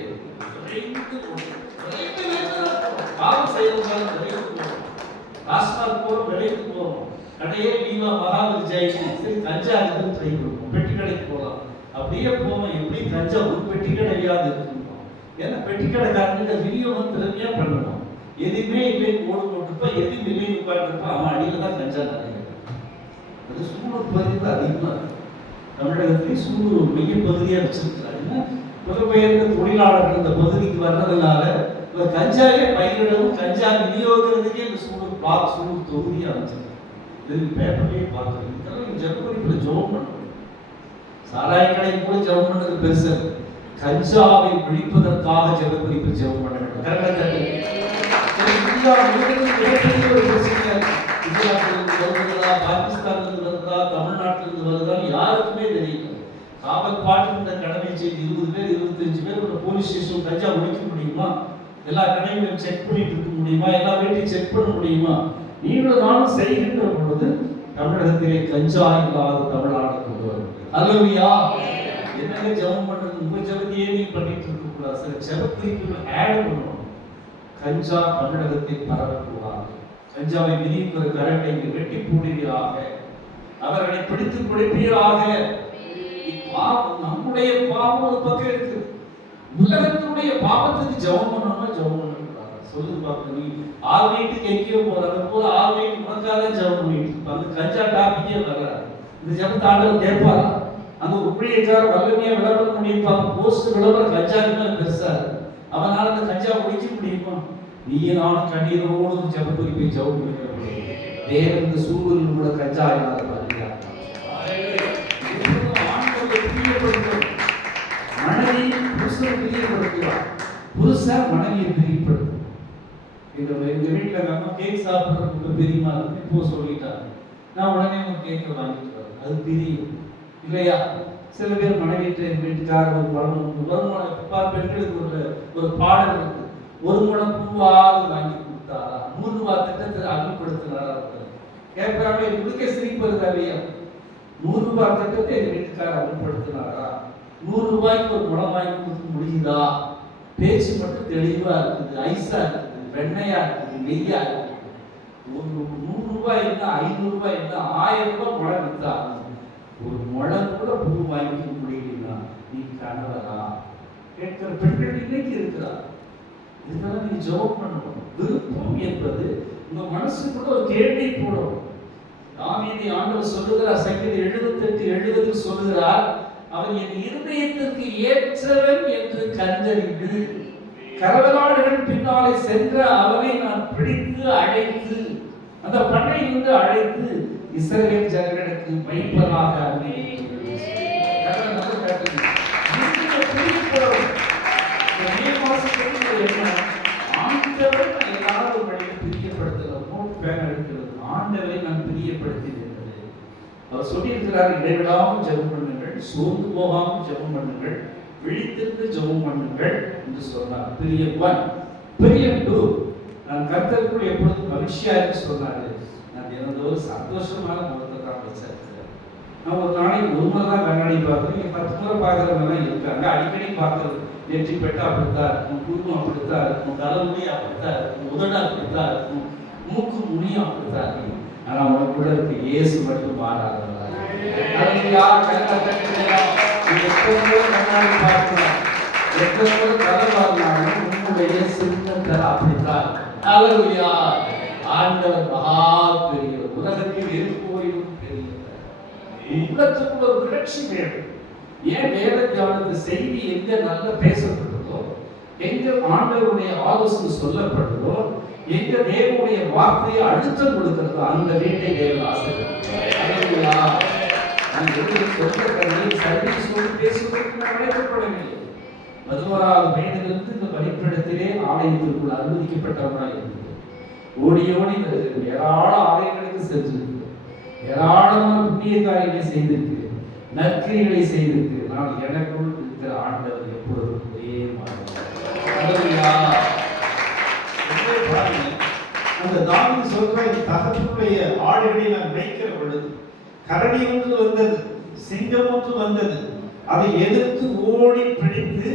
காலம் செய்யறதுனால ராஸ்தால் போறோம், விலைக்கு போறோம், கடையே லீவா மகாபலி ஜெயிச்சு சரி கஞ்சா இருக்குன்னு ட்ரை பண்ணுவோம், பெட்டி கடைக்கு போகலாம். அப்படியே போவோம், எப்படி கஞ்சா ஒரு பெட்டி கடையாவது இருக்குவோம். ஏன்னா பெட்டி கடைக்காரங்க விநியோகம் திறமையா பண்ணுவோம். எதுவுமே இல்லைன்னு போடு போட்டுப்பா, எதுவும் இல்லைன்னு உட்காந்துருப்பா, அவன் அடியில தான் கஞ்சா நிறைய. அது சூலூர் பகுதியில் அதிகமாக இருக்கு. தமிழகத்திலே சூலூர் மைய பகுதியாக வச்சிருக்கிறாங்க. புலம்பெயர்ந்த தொழிலாளர்கள் இந்த பகுதிக்கு வர்றதுனால இந்த கஞ்சாவே பயிரிடவும் கஞ்சா விநியோகிறதுக்கே இந்த சூலூர் தொகுதியை அமைச்சிருக்காங்க. இது பேப்பர்லேயே பார்க்குறேன். இதெல்லாம் ஜெபக்குறிப்பில் ஜெபம் பண்ணணும். சாராய கடை கூட ஜெபம் பண்ணது பெருசு. கஞ்சாவை ஒழிப்பதற்காக ஜெபக்குறிப்பில் ஜெபம் பண்ண வேண்டும். கரெக்டாக இந்தியா முழுவதும் மிகப்பெரிய ஒரு பிரச்சனை. குஜராத்திலிருந்து வருகிறதா, பாகிஸ்தானிலிருந்து வருதா, தமிழ்நாட்டிலிருந்து வருதா யாருக்குமே தெரியல. காவல் பாட்டு கடமை செய்து 20 பேர் 25 பேர் ஒரு போலீஸ் ஸ்டேஷன் கஞ்சா ஒழிக்க முடியுமா? எல்லா கடைகளையும் செக் பண்ணிட்டு இருக்க முடியுமா? எல்லா வீட்டையும் செக் பண்ண முடியுமா? நீங்களும் நானும் செய்கின்ற பொழுது தமிழகத்திலே கஞ்சா இல்லாத தமிழ்நாடு கொண்டு வரும். அல்லையா? என்னங்க ஜெபம் பண்றது? உங்க ஜெபத்தையே நீ பண்ணிட்டு இருக்க கூடாது. சில ஜெபத்திற்கு ஆட் பண்ணணும். கஞ்சா தமிழகத்தில் பரவக்கூடாது. கஞ்சாவை விதிக்கிற கரண்டை வெட்டி போடுவீராக, அவர்களை பிடித்து கொடுப்பீராக. நம்முடைய பாவம் ஒரு பக்கம் இருக்கு. உலகத்துடைய பாவத்துக்கு ஜெபம் பண்ணணும்னா ஜெபம் பண்ணக்கூடாது. சொல்லு பார்க்க, நீ ஆல்வைட்டுக்கு எங்கேயோ போறாங்க போல ஆல்வைட் உனக்காக ஜெபம் பண்ணிட்டு இருப்பாங்க. கஞ்சா டாபிக்கே வர்றாரு. இந்த ஜெபத்தை ஆண்டவர் கேட்பாரா? அங்க உப்படியக்கார வல்லமையா விளம்பரம் பண்ணியிருப்பாங்க. போஸ்ட் விளம்பரம் கஞ்சாக்கு மேல பெருசா இருக்கு. அவனால அந்த கஞ்சா ஒழிக்க முடியுமா? நீயே நானும் கண்ணீரோடு ஜெபத்துக்கு ஜெபம் பண்ணிக்கிறோம். தேவன் இந்த சூழலில் கூட கஞ்சா இல்லாத மனைவி புருஷனை பிரியப்படுத்துவார், புருஷன் மனைவியை பிரியப்படுத்தும். எங்க வீட்டுல எங்க அம்மா கேக் சாப்பிடுறதுக்கு பிரியமா இருக்கு. இப்போ சொல்லிட்டாங்க, நான் உடனே ஒரு கேக்கை வாங்கிட்டு வரேன். அது பிரியும் இல்லையா? சில பேர் மனைவிட்டு வீட்டுக்கார ஒரு வருமானம் பெண்களுக்கு ஒரு பாடல் இருக்கு. ஒரு முழம் பூவாவது வாங்கி கொடுத்தாரா, 100 ரூபாய் திட்டத்தை அமல்படுத்தினாரா? கேட்கிறாங்க, இதுக்கே சிரிப்பு வருதா இல்லையா? 100 ரூபாய் திட்டத்தை எங்க வீட்டுக்கார அமல்படுத்தினாரா? 100 ரூபாய்க்கு ஒரு முழம் வாங்கி கொடுக்க முடியுதா? பேச்சு மட்டும் தெளிவா இருக்குது, ஐஸா இருக்குது, வெண்ணையா இருக்குது, நெய்யா இருக்குது. ஒரு 100 ரூபாய் என்ன, 500 ரூபாய் என்ன, 1000 ரூபாய் முழம் வித்தா ஒரு முழம் கூட பூ வாங்கிக்க முடியலன்னா நீ கணவரா? கேட்கிற பெண்கள் இன்னைக்கு இருக்கிறார். இதெல்லாம் நீங்க ஜெபம் பண்ணணும். விருப்பம் என்பது உங்க மனசுக்குள்ள ஒரு கேள்வி போடும். தாவீது ஆண்டவர் சொல்லுகிறார், சங்கீதம் 78:70 சொல்லுகிறார், அவன் என் இருதயத்திற்கு ஏற்றவன் என்று கண்டறிந்து கரவலாடுகள் பின்னாலே சென்ற அவனை நான் பிடித்து அழைத்து அந்த பண்ணையிலிருந்து அழைத்து இஸ்ரவேல் ஜனங்களுக்கு மைப்பராக ஆண்டவரை நான் பிரியப்படுத்தினேன். அவர் சொல்லியிருக்கிறார், இடைவிடாமல் ஜெபம் பண்ணுங்கள், சோர்ந்து போகாமல் ஜெபம் பண்ணுங்கள், விழித்திருந்து ஜெபம் பண்ணுங்கள் என்று சொன்னார். பிரியம் 1. பிரியம் 2, நான் கர்த்தருக்குள் எப்பொழுதும் மகிழ்ச்சியாக சொன்னாரு. நான் எனது ஒரு சந்தோஷமான முகத்தை தான் வச்சிருக்கிறேன். நான் ஒரு நாளைக்கு 1 முறை தான் கண்ணாடி பார்க்குறேன். 10 முறை பார்க்குறவங்கலாம் இருக்காங்க. அடிக்கடி பார்க்குறது நெற்றி பெட்டா அப்படித்தான் இருக்கும், குடும்பம் அப்படித்தான் இருக்கும், தலைமுடி அப்படித்தான் இருக்கும், உதடு அப்படித்தான் இருக்கும், மூக்கு முனியும் அப்படித்தான் இருக்கும். ஆனா உனக்குள்ள இருக்க இயேசு மட்டும் மாறாதவரா. அல்லேலூயா. எத்தனையோ கண்ணாடி பார்க்கலாம், எத்தனையோ கதை பார்க்கலாம், உன்னுடைய சின்னத்தை அப்படித்தான். அல்லேலூயா. ஆண்டவர் மகா பெரியவர், உலகத்தில் இருப்போரிலும் பெரியவர். உள்ளத்துக்குள்ள ஒரு கிளர்ச்சி வேணும். ஏன் வேத தியானத்து செய்தி எங்க நல்ல பேசப்படுதோ, எங்க ஆண்டவருடைய ஆலோசனை சொல்லப்படுதோ, எங்க தேவனுடைய வார்த்தையை அழுத்தம் கொடுக்கிறதோ அந்த வீட்டை தேவன் ஆசைப்படுகிறார். சொந்த கண்ணில் சர்வீஸோடு பேசுவதற்கு நான் அழைக்கப்படவில்லை. 11வது வயதிலிருந்து இந்த வழிபடத்திலே ஆலயத்திற்குள் அனுமதிக்கப்பட்டவராக இருந்தது. ஓடி ஓடி வருகிறது. ஏராள ஆலயங்களுக்கு சென்றிருக்கு, ஏராளமான புண்ணிய காரியங்களை செய்திருக்கு, நற்கிரிகளை செய்திருக்கு. நான் எனக்குள் இருக்கிற ஆண்டவர் எப்பொழுதும் ஒரே அந்த தாவீது சொல்ற தகப்பனுடைய ஆடுகளை நான் மேய்க்கிற பொழுது கரடி ஒன்று வந்தது, சிங்கம் ஒன்று வந்தது. அதை எதிர்த்து ஓடி பிடித்து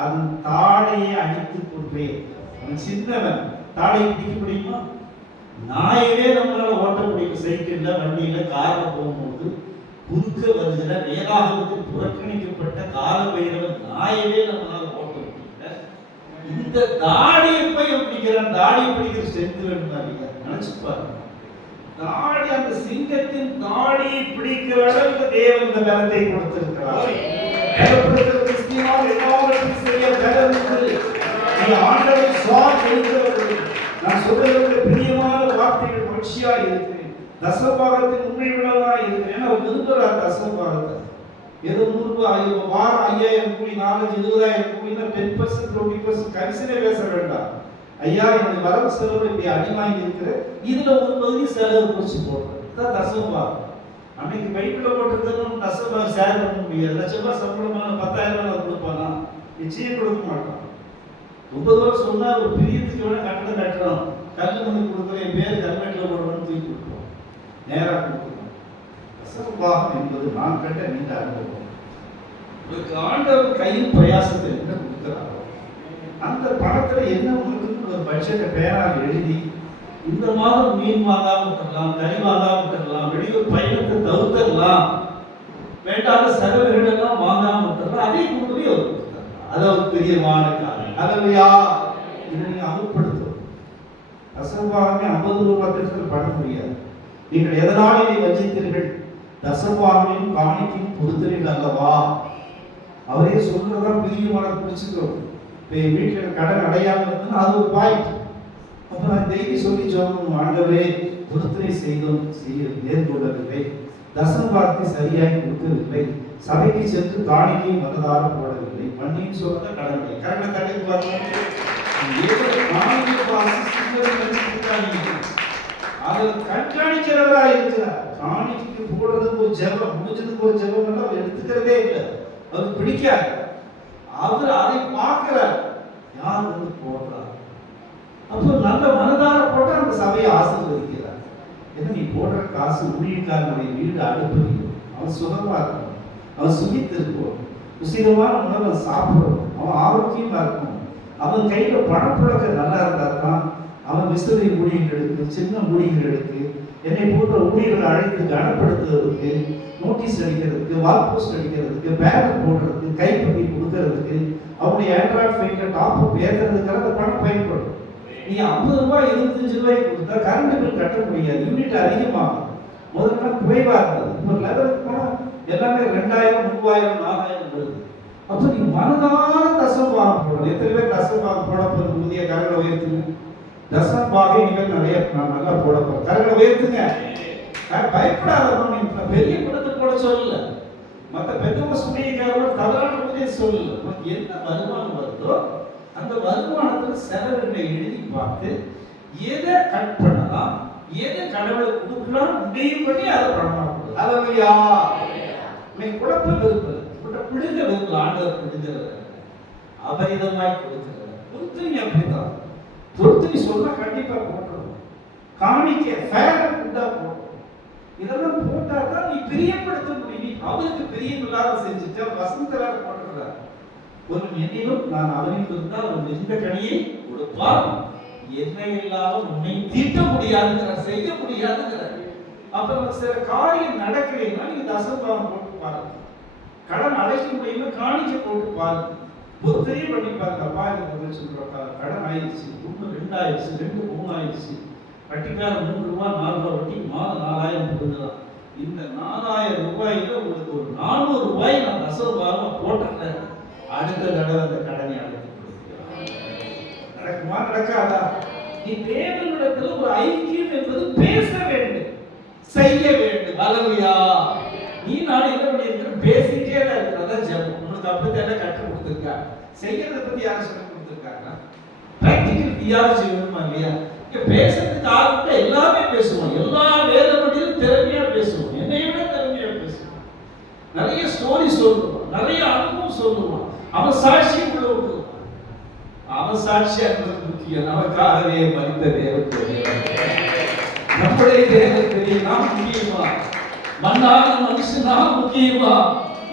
அதன் தாடையை அடித்து கொன்றேன். அவன் சின்னவன், தாடையை பிடிக்க முடியுமா? நாயவே நம்மளால ஓட்ட முடியும். சைக்கிள்ல, வண்டியில, கார்ல போகும்போது குறுக்க வருகிற வேதாகமத்தில் புறக்கணிக்கப்பட்ட கால பைரவன் நாயவே நம்மளால ஓட்ட முடியல. இந்த தாடியை போய் பிடிக்கிறான். தாடியை பிடிக்கிற ஸ்ட்ரென்த் வேணுமா? இல்ல, நினைச்சு பாருங்க. தாடி, அந்த சிங்கத்தின் தாடியை பிடிக்கிற அளவுக்கு தேவன் இந்த பலத்தை கொடுத்திருக்கிறார். கிறிஸ்துவினால் எல்லாவற்றையும் செய்ய பலம் உண்டு. நீ ஆண்டவரை சுவாசம் இருக்கிறவர்கள், நான் சொல்லுகிற பிரியமான வார்த்தைகள் மகிழ்ச்சியா இருக்கிறேன். தசபாகத்தின் உண்மை உள்ளவராக இருக்கிறேன். அவர் விரும்புகிறார் தசபாகத்தை. ஏதோ 100 வாரம் 5000 கூலி, 4-20,000 கூலினா 10% 20% கரிசனை பேச வேண்டாம். ஐயா, என்னுடைய வரவு செலவு இப்படி அடிவாங்கி இருக்கிற, இதுல ஒரு பகுதி செலவு குறிச்சு போடுறது தசபாகம். அன்னைக்கு பைபிள்ல போட்டிருந்தது தசபாகம் ஷேர் பண்ண முடியாது. ₹1,00,000 சம்பளமான 10,000 அவர் கொடுப்பானா? நிச்சயம் கொடுக்க மாட்டான். 30 வருஷம் சொன்னா ஒரு பிரியத்துக்கு வேணா கட்டணம் கட்டுறோம், கல்லு மணி கொடுக்குற என் பேர் கல்வெட்டில் போடுவோம்னு தூக்கி கொடுப்போம். நேராக கொடுக்கணும். தசபாகம் என்பது நான் கட்ட நீண்ட அனுபவம். உங்களுக்கு ஆண்டவர் கையில் பிரயாசத்தை என்ன கொடுக்கிறாரோ அந்த பணத்துல என்ன உங்களுக்கு ஒரு பட்ஜெட்டை பேராக எழுதி, இந்த மாதம் மீன் வாங்காம விட்டுடலாம், கறி வாங்காம விட்டுடலாம், வெளியூர் பயணத்தை தவிர்த்தரலாம், வேண்டாத செலவுகள் எல்லாம் வாங்காம விட்டுடலாம், அதை கொண்டு போய் அவர் கொடுத்தார். அது ஒரு பெரியமான காரியம். அல்லையா? இதை நீங்க அமுல்படுத்தும். தசபாகமே 50 ரூபாய் திட்டத்தில் பண்ண முடியாது. நீங்கள் எதனால இதை வஞ்சித்தீர்கள்? தசபாகமையும் காணிக்கையும் பொறுத்தலில் அல்லவா? அவரே சொல்றதா பிரியமான பிடிச்சுக்கிறோம். இப்போ என் வீட்டில் கடன் அடையாமல் இருந்ததுன்னா அது ஒரு பாயிண்ட். அப்போ நான் டெய்லி சொல்லி சொல்லணும், ஆண்டவரே பொறுத்தனை செய்தோம், செய்ய நேர்கொள்ளவில்லை, தசபாகத்தை சரியாய் கொடுக்கவில்லை, சபைக்கு சென்று காணிக்கை மனதார போடவில்லை, மண்ணின்னு சொல்றத கடவுளை கரெக்டாக தடை பார்க்கணும். அதில் கண்காணிக்கிறவராக இருக்கிறார். காணிக்கு போடுறதுக்கு ஒரு ஜெபம், முடிஞ்சதுக்கு ஒரு ஜெபம் எல்லாம் அவர் எடுத்துக்கிறதே இல்லை. அவருக்கு பிடிக்காது. அவர் அதை பார்க்கிறார், யார் வந்து போடுறார். அப்போ நல்ல மனதார போட்டு அந்த சபையை ஆசீர்வதிக்கிறார். ஏன்னா நீ போடுற காசு ஊழியக்காரனுடைய வீடு அடுப்பு, அவன் சுகமா இருக்கணும், அவன் சுகித்து இருக்கணும், ருசிகரமான உணவை சாப்பிடணும், அவன் ஆரோக்கியமா இருக்கணும், அவன் கையில பணப்புழக்கம் நல்லா இருந்தா தான் அவன் விசுவை ஊழியர்களுக்கு, சின்ன ஊழியர்களுக்கு, என்னை போன்ற ஊழியர்களை அழைத்து கனப்படுத்துவதற்கு, நோட்டீஸ் அடிக்கிறதுக்கு, வால் போஸ்ட் அடிக்கிறதுக்கு, பேனர் போடுறதுக்கு, கைப்பற்றி கொடுக்கறதுக்கு, அவனுடைய ஆண்ட்ராய்டு ஃபைல டாப் ஏற்றுறதுக்காக அந்த பணம் பயன்படும். நீ 50 ரூபாய் 25 ரூபாய்க்கு கொடுத்தா கரண்ட் பில் கட்ட முடியாது. யூனிட் அதிகமாகும். முதல்ல குறைவா இருந்தது. இப்போ லெவலுக்கு போனால் எல்லாமே 2000, 3000, 4000 வருது. அப்போ நீ மனதார தசபாகம் போடணும். எத்தனை பேர் தசபாகம் போட போகிறது? புதிய கரங்களை உயர்த்துங்க. தசபாகை நீங்கள் நிறைய நல்லா போட போகிறோம். கரங்களை உயர்த்துங்க. பயப்படாத, பெரிய படத்தை போட சொல்லல, மற்ற பெற்றவங்க சுமைக்காரோட தவறான சொல்லல. உனக்கு என்ன வருமானம் வருதோ அந்த வருமானத்தில் செலவுகளை எழுதி பார்த்து எதை கட் பண்ணலாம், எதை கடவுளை கொடுக்கலாம், முடிவு பண்ணி அதை பண்ணலாம். அதையா இன்னைக்கு குழப்பம் விரும்பல, பிடிக்க விரும்பல. ஆண்டவர் பிடிக்கிறது அபரிதமாய் கொடுக்கிறது. பொறுத்து அப்படித்தான். பொறுத்து சொன்னா கண்டிப்பா போட்டுருவோம். காணிக்க ஃபேர உண்டா போடும். இதெல்லாம் போட்டா தான் நீ பிரியப்படுத்த முடியும். அவருக்கு பிரியமில்லாத செஞ்சுட்டு வசந்தராக போட்டுக்கிறார். ஒரு என்னிலும் நான் அவனில் இருந்தால் ஒரு எந்த கனியை கொடுப்பார், என்னை இல்லாமல் உன்னை தீட்ட முடியாதுங்கிற, செய்ய முடியாதுங்கிற. அப்ப நம்ம சில காரியம் நடக்கலைன்னா நீங்க தசமபாகம் போட்டு பாருங்க. கடன் அடைக்க முடியுமா காணிக்கை போட்டு பாருங்க. பொறுத்தையே பண்ணி பாருங்க. அப்பா எனக்கு சொல்றப்பா கடன் ஆயிடுச்சு, 1 2 ஆயிடுச்சு, 2 3 ஆயிடுச்சு, வட்டிக்கார 3 ரூபா 4 ரூபா வட்டி மாதம் 4000 கொடுக்கலாம். இந்த 4000 ரூபாயில உங்களுக்கு ஒரு 400 ரூபாய் நான் தசமபாகமா போட்டுறேன். அடுத்த தடவை அந்த கடனை அடைக்க நடக்குமா நடக்காதா? நீ தேவனிடத்துல ஒரு ஐக்கியம் என்பது பேச வேண்டும், செய்ய வேண்டும். அல்லேலூயா. நீ நான் என்ன பண்ணிருக்க? பேசிட்டே தான் இருக்கிறதா ஜெபம். உனக்கு அப்படித்தானே கற்றுக் கொடுத்துருக்கா. செய்யறத பத்தி யாரும் சொல்லி கொடுத்துருக்காங்க? பிராக்டிகல் தியாலஜி வேணுமா இல்லையா? இங்க பேசுறதுக்கு ஆரம்பிட்ட எல்லாமே பேசுவோம். எல்லா வேத பற்றியும் திறமையா பேசுவோம். என்னை விட திறமையா பேசுவோம். நிறைய ஸ்டோரி சொல்லுவான், நிறைய அனுபவம் சொல்லுவான். அவன் சாட்சியை உள்ள விட்டுருவான். அவன் சாட்சியா இருந்தது முக்கியம். நமக்காகவே மனித தேவன் நம்முடைய தேவன் தெரியும். நாம் முக்கியமா? மண்ணான மனுஷனா முக்கியமா?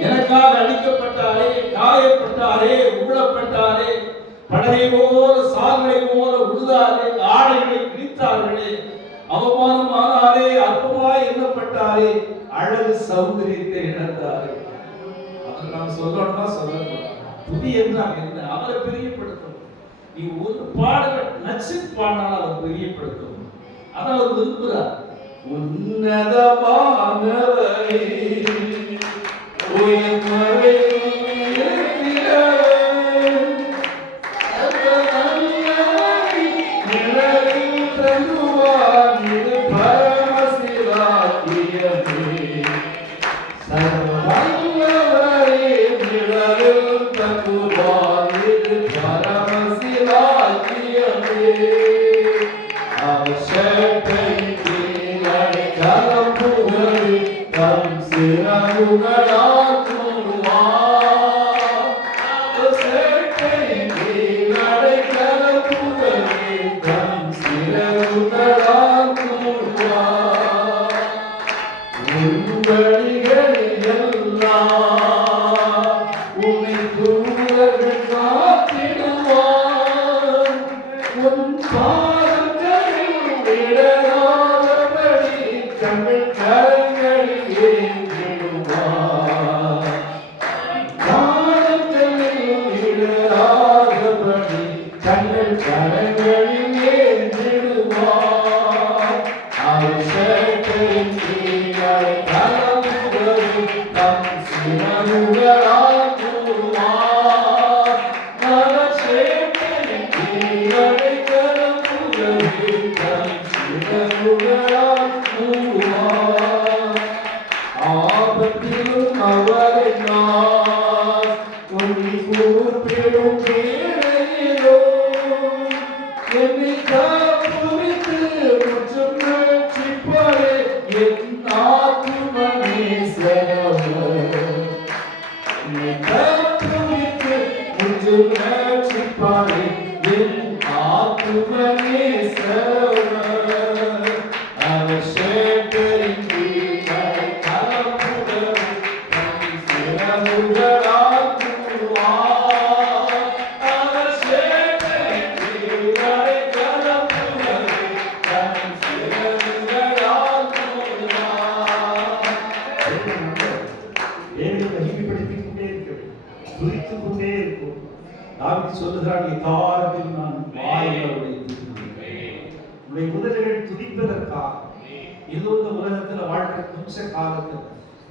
எனக்காக அடிக்கப்பட்டாரே, காயப்பட்டாரே, உழப்பட்டாரே, படகை போல சால்களை போல உழுதாரே, ஆடைகளை கிழித்தார்களே, அவமானமானாரே, அற்பமாய் எண்ணப்பட்டாரே, அழகு சௌந்தரியத்தை இழந்தாரே. அவர் நாம் சொல்லணுமா சொல்லணும்? துதி என்றால் என்ன? அவரை பிரியப்படுத்தும். நீ ஒரு பாடலை நச்சு பாடினால் அவர் பிரியப்படுத்தும். அதான் அவர் விரும்புகிறார். உன்னதமானவரே உயர்ந்தவரே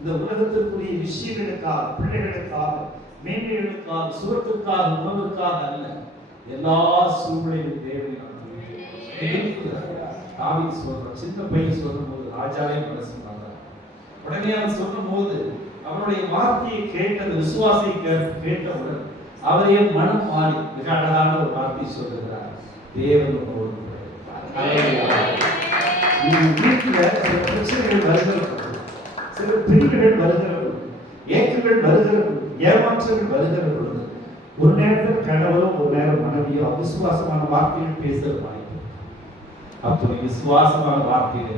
இந்த உலகத்திற்குரிய விஷயங்களுக்காக, பிள்ளைகளுக்காக, மேன்மைகளுக்காக, சுரத்துக்காக, உணவுக்காக அல்ல, எல்லா சூழ்நிலையும் தேவை. தாவீது சொல்றான், சின்ன பையன் சொல்லும் போது ராஜாவே மனசு பண்ணார். உடனே அவன் சொல்லும் போது அவனுடைய வார்த்தையை கேட்டது, விசுவாசை கேட்டவுடன் அவரையே மனம் மாறி மிக அழகான ஒரு வார்த்தை சொல்லுகிறார், தேவன் உன்னோடு கூட இருக்கிறார். வீட்டில் சில பிரச்சனைகள் வருகிறது, சில பிரிவுகள் வருகிறது, ஏக்கங்கள் வருகிறது, ஏமாற்றங்கள் வருகிறது பொழுது ஒரு நேரத்தில் கணவரும் ஒரு நேரம் மனைவியோ அவிசுவாசமான வார்த்தைகள் பேசுறது வாய்ப்பு. அப்படி விசுவாசமான வார்த்தைகளை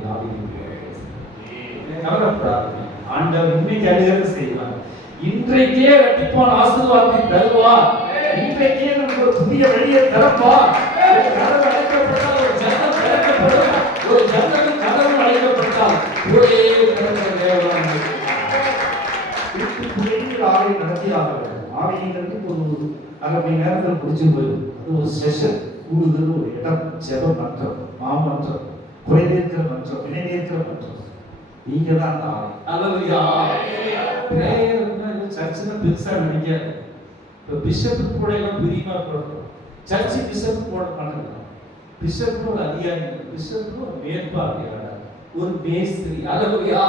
கவலைப்படாது. ஆண்டவர் இன்னைக்கு அழுகை செய்வார். இன்றைக்கே இரட்டிப்பான ஆசீர்வாதத்தை தருவார். இன்றைக்கே நமக்கு ஒரு புதிய வழியை திறப்பார். ஒரு கதவு அடைக்கப்பட்டால் ஒரு ஜன்னல் திறக்கப்படும். ஒரு ஜன்னலும் கதவும் அடைக்கப்பட்டால் ஒரு ஆவிங்கிறது ஒரு அரை மணி நேரத்தில் முடிச்சு போயிடும். அது ஒரு செஷன் கூடுதல் ஒரு இடம், செப மன்றம், மாமன்றம், குறைதீர்க்கிற மன்றம், வினைதீர்க்கிற மன்றம். நீங்க தான் அந்த ஆவி. அல்லேலூயா. பிரேயர்னா சர்ச்சுனா பெருசா நினைக்காது. இப்போ பிஷப் கூட எல்லாம் பிரியமா போடுறோம். சர்ச்சு பிஷப் போட மாட்டாங்க. பிஷப் ஒரு அதிகாரி, பிஷப் ஒரு மேற்பார்வையாளர், ஒரு மேஸ்திரி. அல்லேலூயா.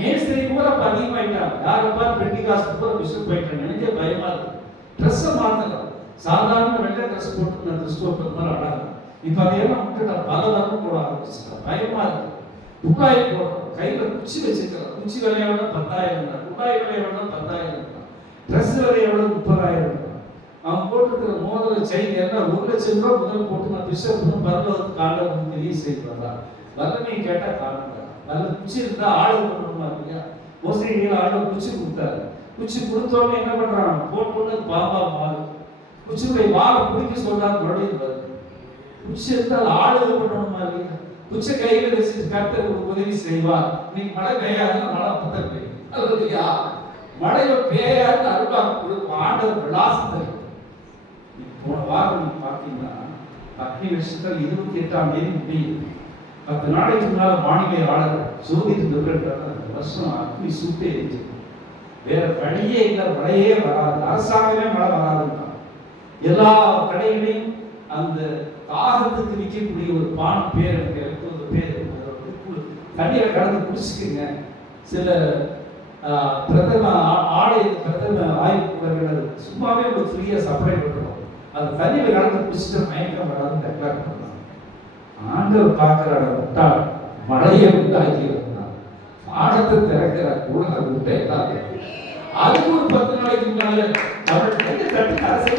மேஸ்திரி கூட அதிகமாயிட்டாங்க. யாரப்பா பெண்டிகாஸ்ட் கூட பிஷப் போயிட்டாங்க. எனக்கே பயமா இருக்கு. ட்ரெஸ்ஸை மாத்தலாம். சாதாரண வெள்ளை ட்ரெஸ் போட்டு நான் கிறிஸ்துவ மாதிரி ஆடாங்க. இப்போ அதையெல்லாம் விட்டுட்டா பல தரம் போட ஆரம்பிச்சுட்டேன். பயமா இருக்கு. துப்பாய் போடுறோம், கையில குச்சி வச்சுக்கிறோம். குச்சி விலை எவ்வளோ 10,000 தான், துப்பாய் விலை எவ்வளோ 10,000 தான், ட்ரெஸ் விலை எவ்வளோ 30,000 தான். அவன் போட்டுருக்கிற மோதிர செயின் எல்லாம் 1,00,000 ரூபாய் முதல் போட்டு நான் பிஷப்பும் பரலோகத்துக்கு காண்டவன் தெரிய செய்வாங்க. வல்லமையை கேட்டால் காணுங்க. நல்ல குச்சி இருந்தா ஆளு பண்ணணுமா இல்லையா? மோசடியில் ஆளு குச்சி கொடுத்தாரு. குச்சி கொடுத்தோடனே என்ன பண்றான்? போட்டு பாம்பா மாறும். குச்சியுடைய வாழை பிடிக்க சொல்றாரு, மறுபடியும் வருது. குச்சி இருந்தால் ஆளுக பண்ணணுமா இல்லையா? குச்சை கையில வச்சுட்டு கர்த்தர் ஒரு உதவி செய்வார். நீ மழை பெய்யாது, மழை அப்பதான் பெய்யும். அல்லேலூயா. மழையில பெய்யாது அருள்வாக்கு கொடுக்கும். ஆண்டவர் விலாசத்தை போன வாரம் நீங்க பாத்தீங்கன்னா அக்னி நட்சத்திரம் 28ஆம் தேதி முடியுது. 10 நாளைக்கு முன்னால வானிலை ஆளர் சோதித்து இருக்கிறார். அந்த வருஷம் அக்னி சுட்டே இருந்துச்சு. வேற வழியே இல்லை, மழையே வராது, அரசாங்கமே மழை வராதுன்னா எல்லா கடைகளையும் அந்த தாகத்துக்கு நிற்கக்கூடிய ஒரு பான் பேர் எனக்கு ஒரு பேர் தண்ணீரை கலந்து குடிச்சுக்குங்க. சில பிரதம ஆய்வு கூடங்கள் சும்மாவே ஒரு ஃப்ரீயாக சப்ளை பண்ணுறோம். அந்த தண்ணியில் கலந்து குடிச்சுட்டு மயக்கம் வராதுன்னு டெக்ளேர் பண்ணாங்க. ஆண்டவர் பார்க்குறாட முட்டாள் மழையை உண்டாக்கி இருந்தான். பாடத்தை திறக்கிறார் கூட அதை விட்டு எல்லாத்தையும். அதுக்கு ஒரு 10 நாளைக்கு முன்னால அவர்கள் தட்டு அரசு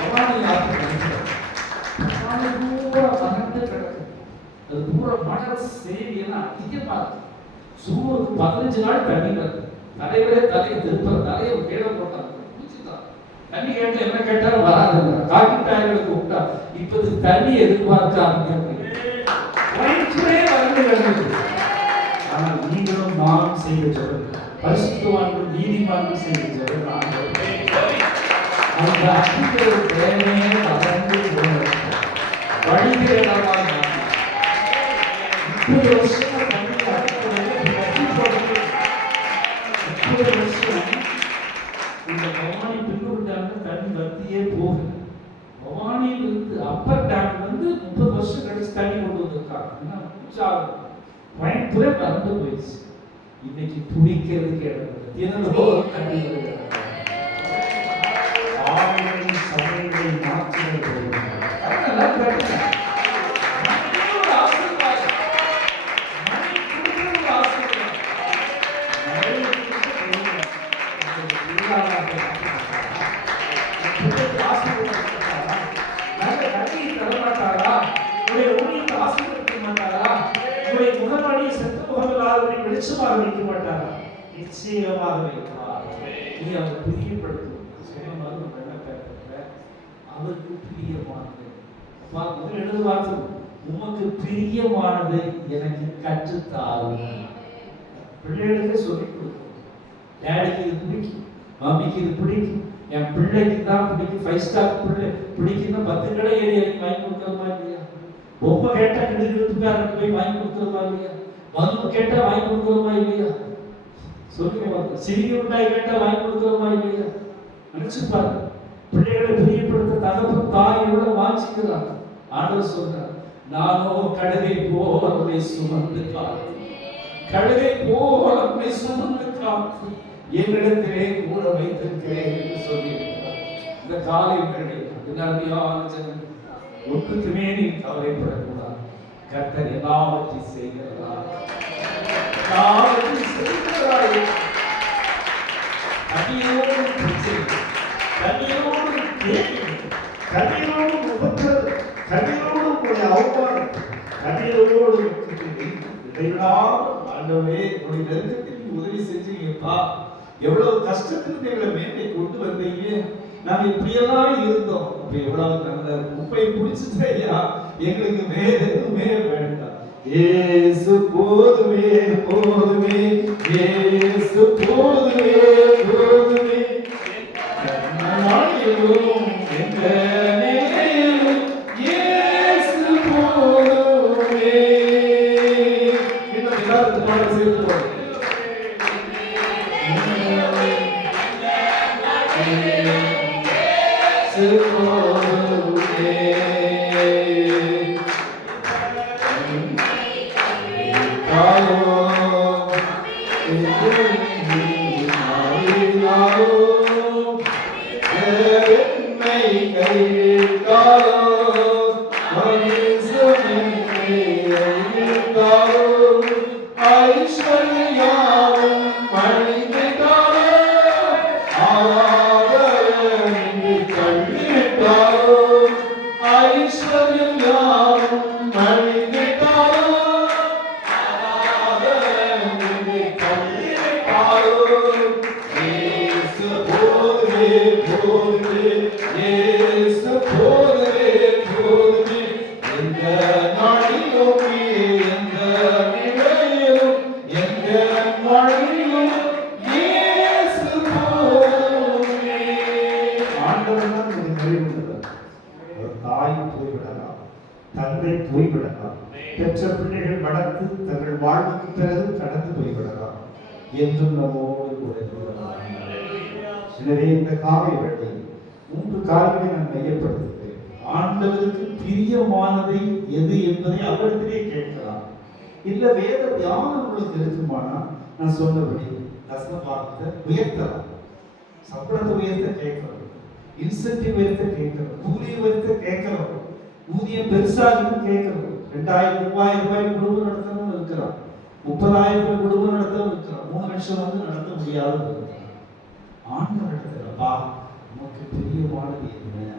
பவானி ஆற்று பூரா மகந்து கிடக்கு. அது பூரா மழை செய்தியெல்லாம் அதிகமா இருக்கு. சூருக்கு 15 நாள் தண்ணி வருது. தலைவரே தலையை திருப்ப தலையை கீழே போட்டாங்க. தண்ணி கேட்டு என்ன கேட்டாலும் வராதுங்க. காக்கிட்டாய்களுக்கு கூப்பிட்டா இப்போது தண்ணி எதிர்பார்க்காதீங்க. ஆனால் நீங்களும் நானும் செய்த ஜெபம், பரிசுத்தவான்கள் நீதிமான்கள் செய்த ஜெபம் அந்த அக்கினியோட தேவையே வளர்ந்து வழிகிறதாக 30 வருஷம் 30 வருஷம் இந்த பவானி பின்னூர் டேம்ல தண்ணி வத்தியே போகுது. பவானியிலிருந்து அப்பர் டேம் 30 வருஷம் கழிச்சு தண்ணி கொண்டு வந்திருக்காங்க. பயன்புரை மறந்து போயிடுச்சு. இன்னைக்கு துணிக்கிறதுக்கு இடம் சமையலை மாற்றுவது வெளிச்சமாக வைக்க மாட்டாரா? நிச்சயமாக வைப்பார். நீ அவர் பிரியப்படுத்தும் அவருக்கு பிரியமானது. எழுதுவார்கள், உமக்கு பிரியமானது எனக்கு கற்றுத்தாரும். பிள்ளைகளுக்கு சொல்லிக் கொடுக்கும். டேடிக்கு இது பிடிக்கும், மம்மிக்கு இது பிடிக்கும், என் பிள்ளைக்கு தான் பிடிக்கும். 5 ஸ்டார் பிள்ளை பிடிக்குன்னா 10 கடை ஏறி வாங்கி கொடுக்குறமா இல்லையா? பொம்மை கேட்டா கிடுக்கிறதுக்காரருக்கு போய் வாங்கி கொடுக்குறமா இல்லையா? மது கேட்டா வாங்கி கொடுக்குறோமா இல்லையா? சொல்லுங்க. சிறிய மிட்டாய் கேட்டா வாங்கி கொடுக்குறோமா இல்லையா? நினைச்சு பாருங்க. பிள்ளைகளை பிரியப்படுத்த தகப்பன் தாய் எவ்வளவு வாஞ்சிக்கிறார். ஆண்டவர் சொல்றார், நானோ கழுதை போல் அவரை சுமந்து காத்து, கழுதை போல் அவரை சுமந்து காத்து என்னிடத்திலே கூட வைத்திருக்கிறேன் என்று சொல்லியிருக்கிறார். இந்த காலை ஒன்றுக்குமே நீ கவலைப்படக்கூடாது. கர்த்தர் எல்லாவற்றையும் செய்கிறார். உதவி செஞ்சீங்கப்பா, எவ்வளவு கஷ்டத்துக்கு எங்களை மேலே கொண்டு வந்தீங்க. நாங்க இப்படியெல்லாம் இருந்தோம். இப்ப எவ்வளவு நல்ல குப்பையை பிடிச்சிட்டா எங்களுக்கு வேற எதுவுமே வேண்டாம். இயேசு போதுமே போதுமே, இயேசு போதுமே போதுமே, நாளிலும் எந்த நிலையிலும் இயேசு போதுமே. இன்னும் எல்லாரும் பாட சேர்த்து பாடு. இயேசு போதுமே. தந்தை போய்விடலாம், பெற்ற பிள்ளைகள் வளர்த்து தங்கள் வாழ்வுக்கு பிறகு கடந்து போய்விடலாம் என்றும் நம்மோடு கூட இருக்கிறார். எனவே இந்த காலை வேளையில் 3 காரியங்களை நான் மையப்படுத்துகிறேன். ஆண்டவருக்கு பிரியமானதை எது என்பதை அவரிடத்திலே கேட்கலாம். இல்ல வேத தியானம் உங்களுக்கு இருக்குமானா நான் சொன்னபடி தசம பாகத்தை உயர்த்தலாம், சம்பளத்தை உயர்த்த கேட்கலாம், இன்சென்டிவ் உயர்த்த கேட்கலாம், கூலி உயர்த்த கேட்கலாம், ஊதியம் பெருசா இருக்கு கேட்கணும். 2000 3000 ரூபாய் குடும்பம் நடத்தணும்னு இருக்கிறான், 30,000 குடும்பம் நடத்தணும் இருக்கிறான், 3 லட்சம் வந்து நடத்த முடியாத ஆண்டவர் இடத்துலப்பா நமக்கு பிரியமானது என்ன?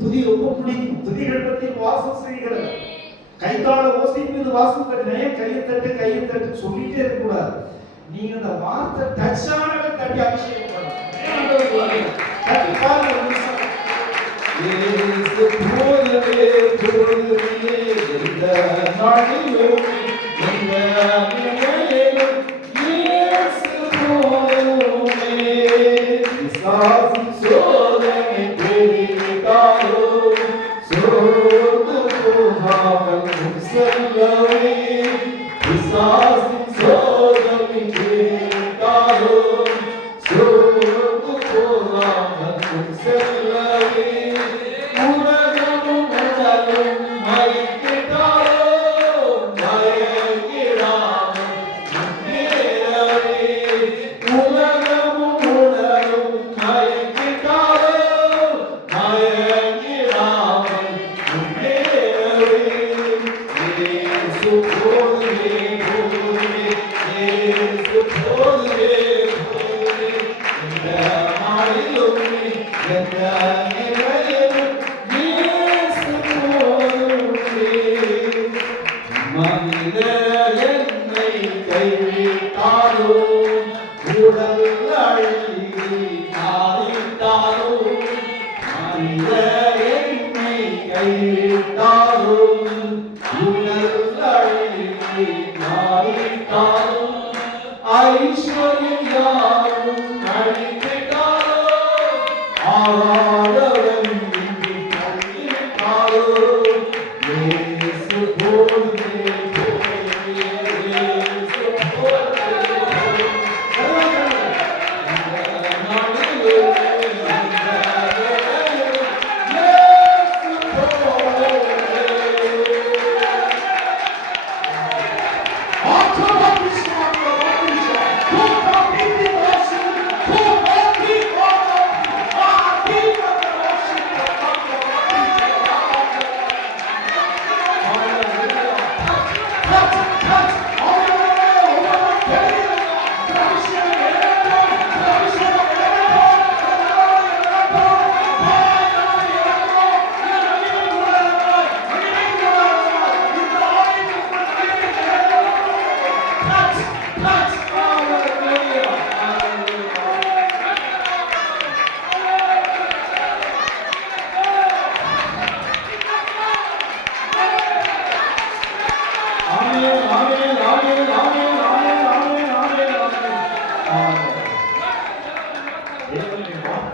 துதி ரொம்ப பிடிக்கும். துதிகள் பற்றி வாசம் செய்கிறது. கைத்தாள ஓசை மீது வாசம் தட்டினே கையை தட்டு சொல்லிட்டே இருக்க கூடாது. நீங்க அந்த வார்த்தை டச் ஆனத தட்டி அபிஷேகம் பண்ணணும். தட்டி பாருங்க. இயேசு போதுமே போதுமே, இந்த நாளிலும் இந்த நிலையிலும் இயேசு போதுமே. பிசாசின் சோதனை பெரிதாலும் சோர்ந்து போகாமல் முன் செல்லவே. பிசாசின் சோதனை பெரிதாலும் சோர்ந்து போகாமல் முன் செல்லவே.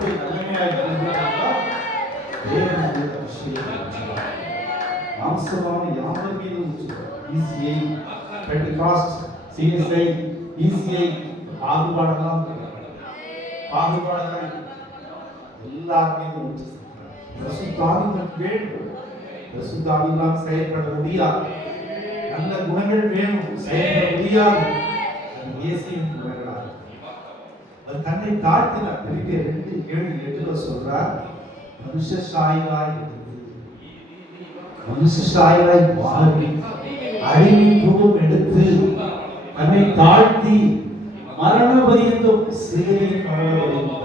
அடுப்பு நல்லமையாய் இருந்தால் தேவன் உங்களுக்கு அபிஷேகம் செய்வார். மாம்சமான யாவர் மீதும் ஈஸியை பெண்டிகாஸ்ட் சிஎஸ்ஐ ஈஸியை பாகுபாடலாம் எல்லார் மீதும் ஊற்றி பரிசுத்தாவிகள் வேண்டும். பரிசுத்தாவினால் செயல்பட முடியாது. நல்ல குணங்கள் வேணும், செயல்பட முடியாது. இயேசுவின் குணங்களாக அது தன்னை தாழ்த்தினார். பிலிப்பியர் 2:7-8 சொல்றார், மனுஷ சாயலாய் மாறி அழிவின் ரூபம் எடுத்து தன்னை தாழ்த்தி மரண பரியந்தம் சிலுவையில் மரண பரியந்தம்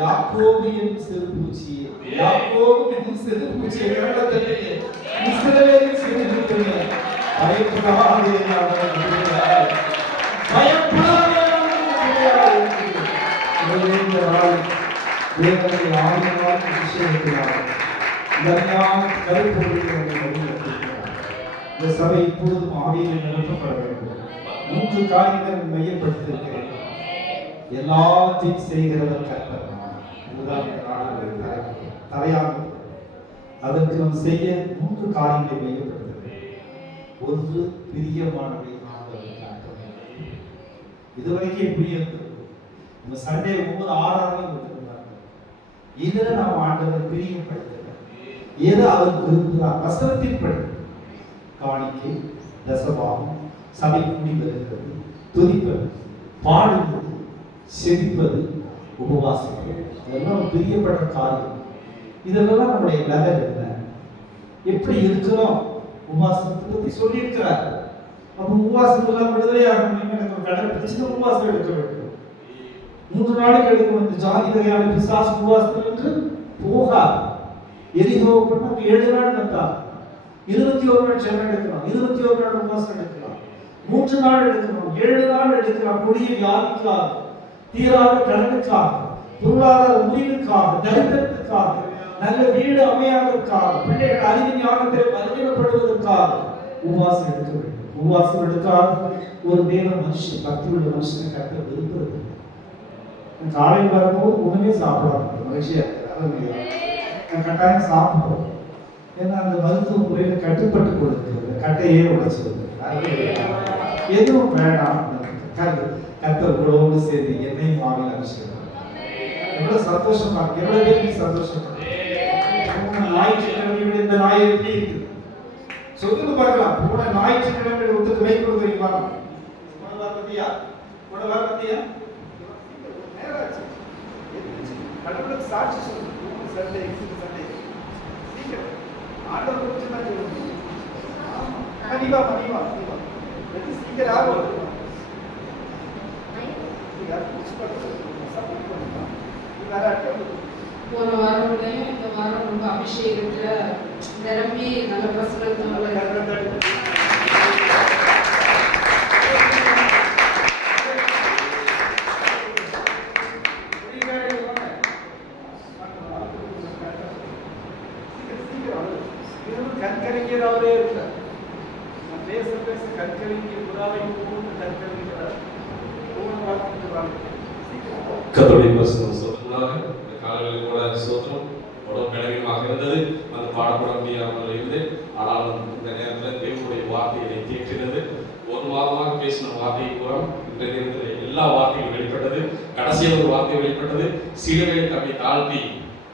யாக்கோபின் சிறுபூச்சியே, யாக்கோபின் சிறுபூச்சியே, இஸ்ரவேலின் சிறுபூச்சியே, பயப்படாதே தேவனை ஆவியினால் அபிஷேகிக்கிறார். இந்த சபை இப்பொழுதும் ஆவியில் நிரப்பப்பட வேண்டும். 3 காரியங்களை மையப்படுத்தியிருக்கிறேன். எல்லாத்தையும் செய்கிறவர் கர்த்தர். தலையாக அதற்கு நாம் செய்ய 3 காரியங்களை மையப்படுத்துகிறேன். 1, பிரியமானவை இதுவரைக்கும் எப்படி இருந்தது? நம்ம சண்டே ஒவ்வொரு ஆறாரையும் கொடுத்துருந்தாங்க. இதுல நாம் ஆண்டவர் பிரியப்படுத்துகிறோம். எது அவர் விரும்புகிறார்? வசனத்தின் படி காணிக்கை, தசபாகம், சபை கூடி வருகிறது, துதிப்பது, பாடுவது, செபிப்பது, உபவாசிப்பது, இதெல்லாம் பிரியப்பட்ட காரியம். இதெல்லாம் நம்முடைய லெவல் என்ன, எப்படி இருக்கிறோம்? உபவாசத்தை பற்றி சொல்லியிருக்கிறார். அப்போ உபவாசம் எல்லாம் விடுதலையாக முடியும். எனக்கு ஒரு கடை பிரச்சனை, உபவாசம் எடுக்க வேண்டும். 2, 3 காரியங்களை மையப்படுத்துகிறேன். 1, பிரியமானவை. 2, வசனத்தின் படி காணிக்கை, தசபாகம், சபை கூடி வருகிறது, துதிப்பது, பாடுவது, செபிப்பது, உபவாசிப்பது, இதெல்லாம் பிரியப்பட்ட காரியம். இதெல்லாம் நம்முடைய லெவல் என்ன, எப்படி இருக்கிறோம்? உபவாசம் எல்லாம் விடுதலையாக முடியும். எனக்கு ஒரு கடை பிரச்சனை, உபவாசம் எடுக்க வேண்டும். 3 நாளைக்கு எடுக்கும். இந்த ஜாதி வகையான பிசாசு உபவாசத்தில் என்று போகாது. எரிகோ பண்ண 7 நாள் வந்தா 21 நாள் ஜெபம் எடுக்கலாம், 21 நாள் உபவாசம் எடுக்கலாம், 3 நாள் எடுக்கலாம், 7 நாள் எடுக்கலாம். கொடிய வியாதிக்காக, தீராத கடனுக்காக, பொருளாதார முறிவுக்காக, தரித்திரத்துக்காக, நல்ல வீடு அமையாதற்காக, பிள்ளைகள் அறிவு ஞானத்தில் பலவீனப்படுவதற்காக உபவாசம் எடுக்க வேண்டும். உபவாசம் எடுக்காத ஒரு தேவ மனுஷன், பக்தியுள்ள மனுஷனை கட்ட விரும்புறது. காலையில் வரும்போது உடனே சாப்பிடலாம், மகிழ்ச்சியா கட்டாயம் சாப்பிடுவோம். ஏன்னா அந்த மருத்துவ முறையில் கட்டுப்பட்டு கொடுக்கிறது, கட்டையே உடைச்சிருது, எதுவும் வேண்டாம். கத்தர்களோடு சேர்ந்து என்னையும் வாங்கி அபிஷேகம். எவ்வளவு சந்தோஷமா இருக்கு, எவ்வளவு பேருக்கு சந்தோஷமா ஞாயிற்றுக்கிழமை இந்த நாய் எப்படி இருக்கு சொல்லுங்க பார்க்கலாம். போன ஞாயிற்றுக்கிழமை ஒருத்தருக்கு வை கொடுக்குறீங்களா? கடவுளுக்கு சாட்சி சொல்லுங்க. சண்டே சண்டே சீக்கிரம் ஆண்டவர் குறித்து தான் சொல்லுங்க. மணிவா மணிவா மணிவா எது சீக்கிரம் ஆகும். போன வாரம் இந்த வாரம் ரொம்ப அபிஷேகத்துல நிரம்பி நல்ல பிரசனத்தோட கண்கறிஞராகவே இருக்கார். பேச பேச கண்கறிஞர் புறாவை கண்கறிஞர் கர்த்தருடைய பரிசுத்த சோதரனாக இந்த காலையில் கூட சோதரம் உடம்பு பலவீனமாக இருந்தது, அந்த பாடப்பட முடியாமல் இருந்து. ஆனாலும் இந்த நேரத்தில் தேவனுடைய வார்த்தையை தேற்றினது. ஒரு மாதமாக பேசின வார்த்தையை கூட இந்த நேரத்தில் எல்லா வார்த்தையும் வெளிப்பட்டது. கடைசியில் ஒரு வார்த்தை வெளிப்பட்டது. சிலுவையை தன்னை தாழ்த்தி,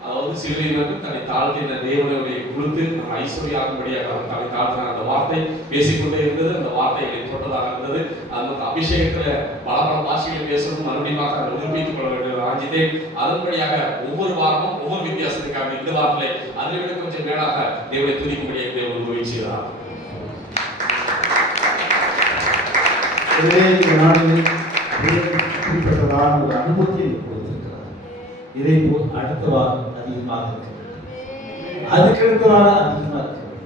அதாவது சிலுவையினருக்கு தன்னை தாழ்த்தி இந்த தேவனுடைய கொடுத்து நம்ம ஐஸ்வர்யாகும்படியாக அவர் தன்னை தாழ்த்தின அந்த வார்த்தை பேசிக்கொண்டே இருந்தது. அந்த வார்த்தை வெளிப்பட்டதாக இருந்தது. அந்த அபிஷேகத்துல பல பாஷைகளை பேசணும், மறுபடியும் அதை உறுப்பித்துக் கொள்ள வேண்டும் ஆஞ்சித்தேன். அதன்படியாக ஒவ்வொரு வாரமும் ஒவ்வொரு வித்தியாசத்துக்காக இந்த வாரத்திலே அதை விட கொஞ்சம் மேலாக தேவனை துதிக்கும்படியாக தேவன் உதவி செய்தார். இந்த நாளில் குறிப்பிட்டதான ஒரு அனுபவத்தை கொடுத்திருக்கிறார். இதை போல் அடுத்த வாரம் அதிகமாக இருக்கிறது, அதுக்கடுத்த வாரம் அதிகமாக இருக்கிறது.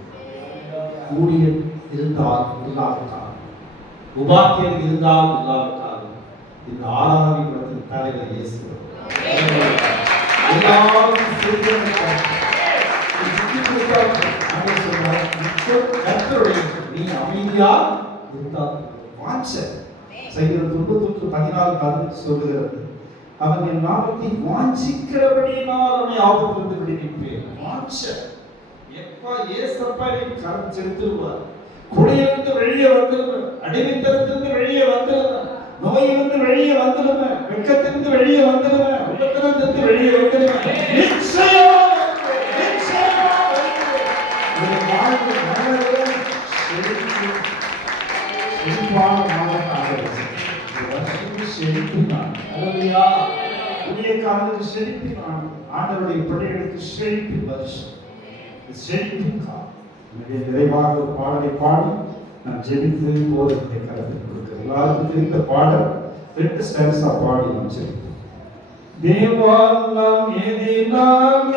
ஊழியர் இருந்தால் இல்லாவிட்டால், உபாத்தியர் இருந்தால் இல்லாவிட்டால், இந்த ஆராதனை தலைவர் இயேசு எல்லாரும் நீ அமைதியா இருந்தால் வாஞ்ச செய்கிற 99:14 சொல்லுகிறது. அவன் என் நாமத்தை வாஞ்சிக்கிறபடியினால் அவனை ஆபத்திலிருந்து விடுவிப்பேன். வாஞ்ச எப்பா ஏசப்பா நீ கரம் செலுத்துவார். குடியிலிருந்து வெளியே வந்துருவேன், அடிமைத்தனத்திலிருந்து வெளியே வந்துருவேன், நோயிலிருந்து வெளியே வந்துருவேன், வெட்கத்திலிருந்து வெளியே வந்துருவேன், உள்ளத்திலிருந்து வெளியே வந்துருவேன். நிச்சயமா ஆண்டவருடைய பிள்ளைகளுக்கு செழிப்பு வருஷம், செழிப்பின் காலம். எனவே நிறைவாக ஒரு பாடலை பாடி நான் ஜெபித்து போதத்தை கருத்தில் கொடுக்கிறேன். எல்லாருக்கும் தெரிந்த பாடல் 2 ஸ்டான்ஸா பாடி நான் ஜெபிப்போம். தேவா நாம் எதினால்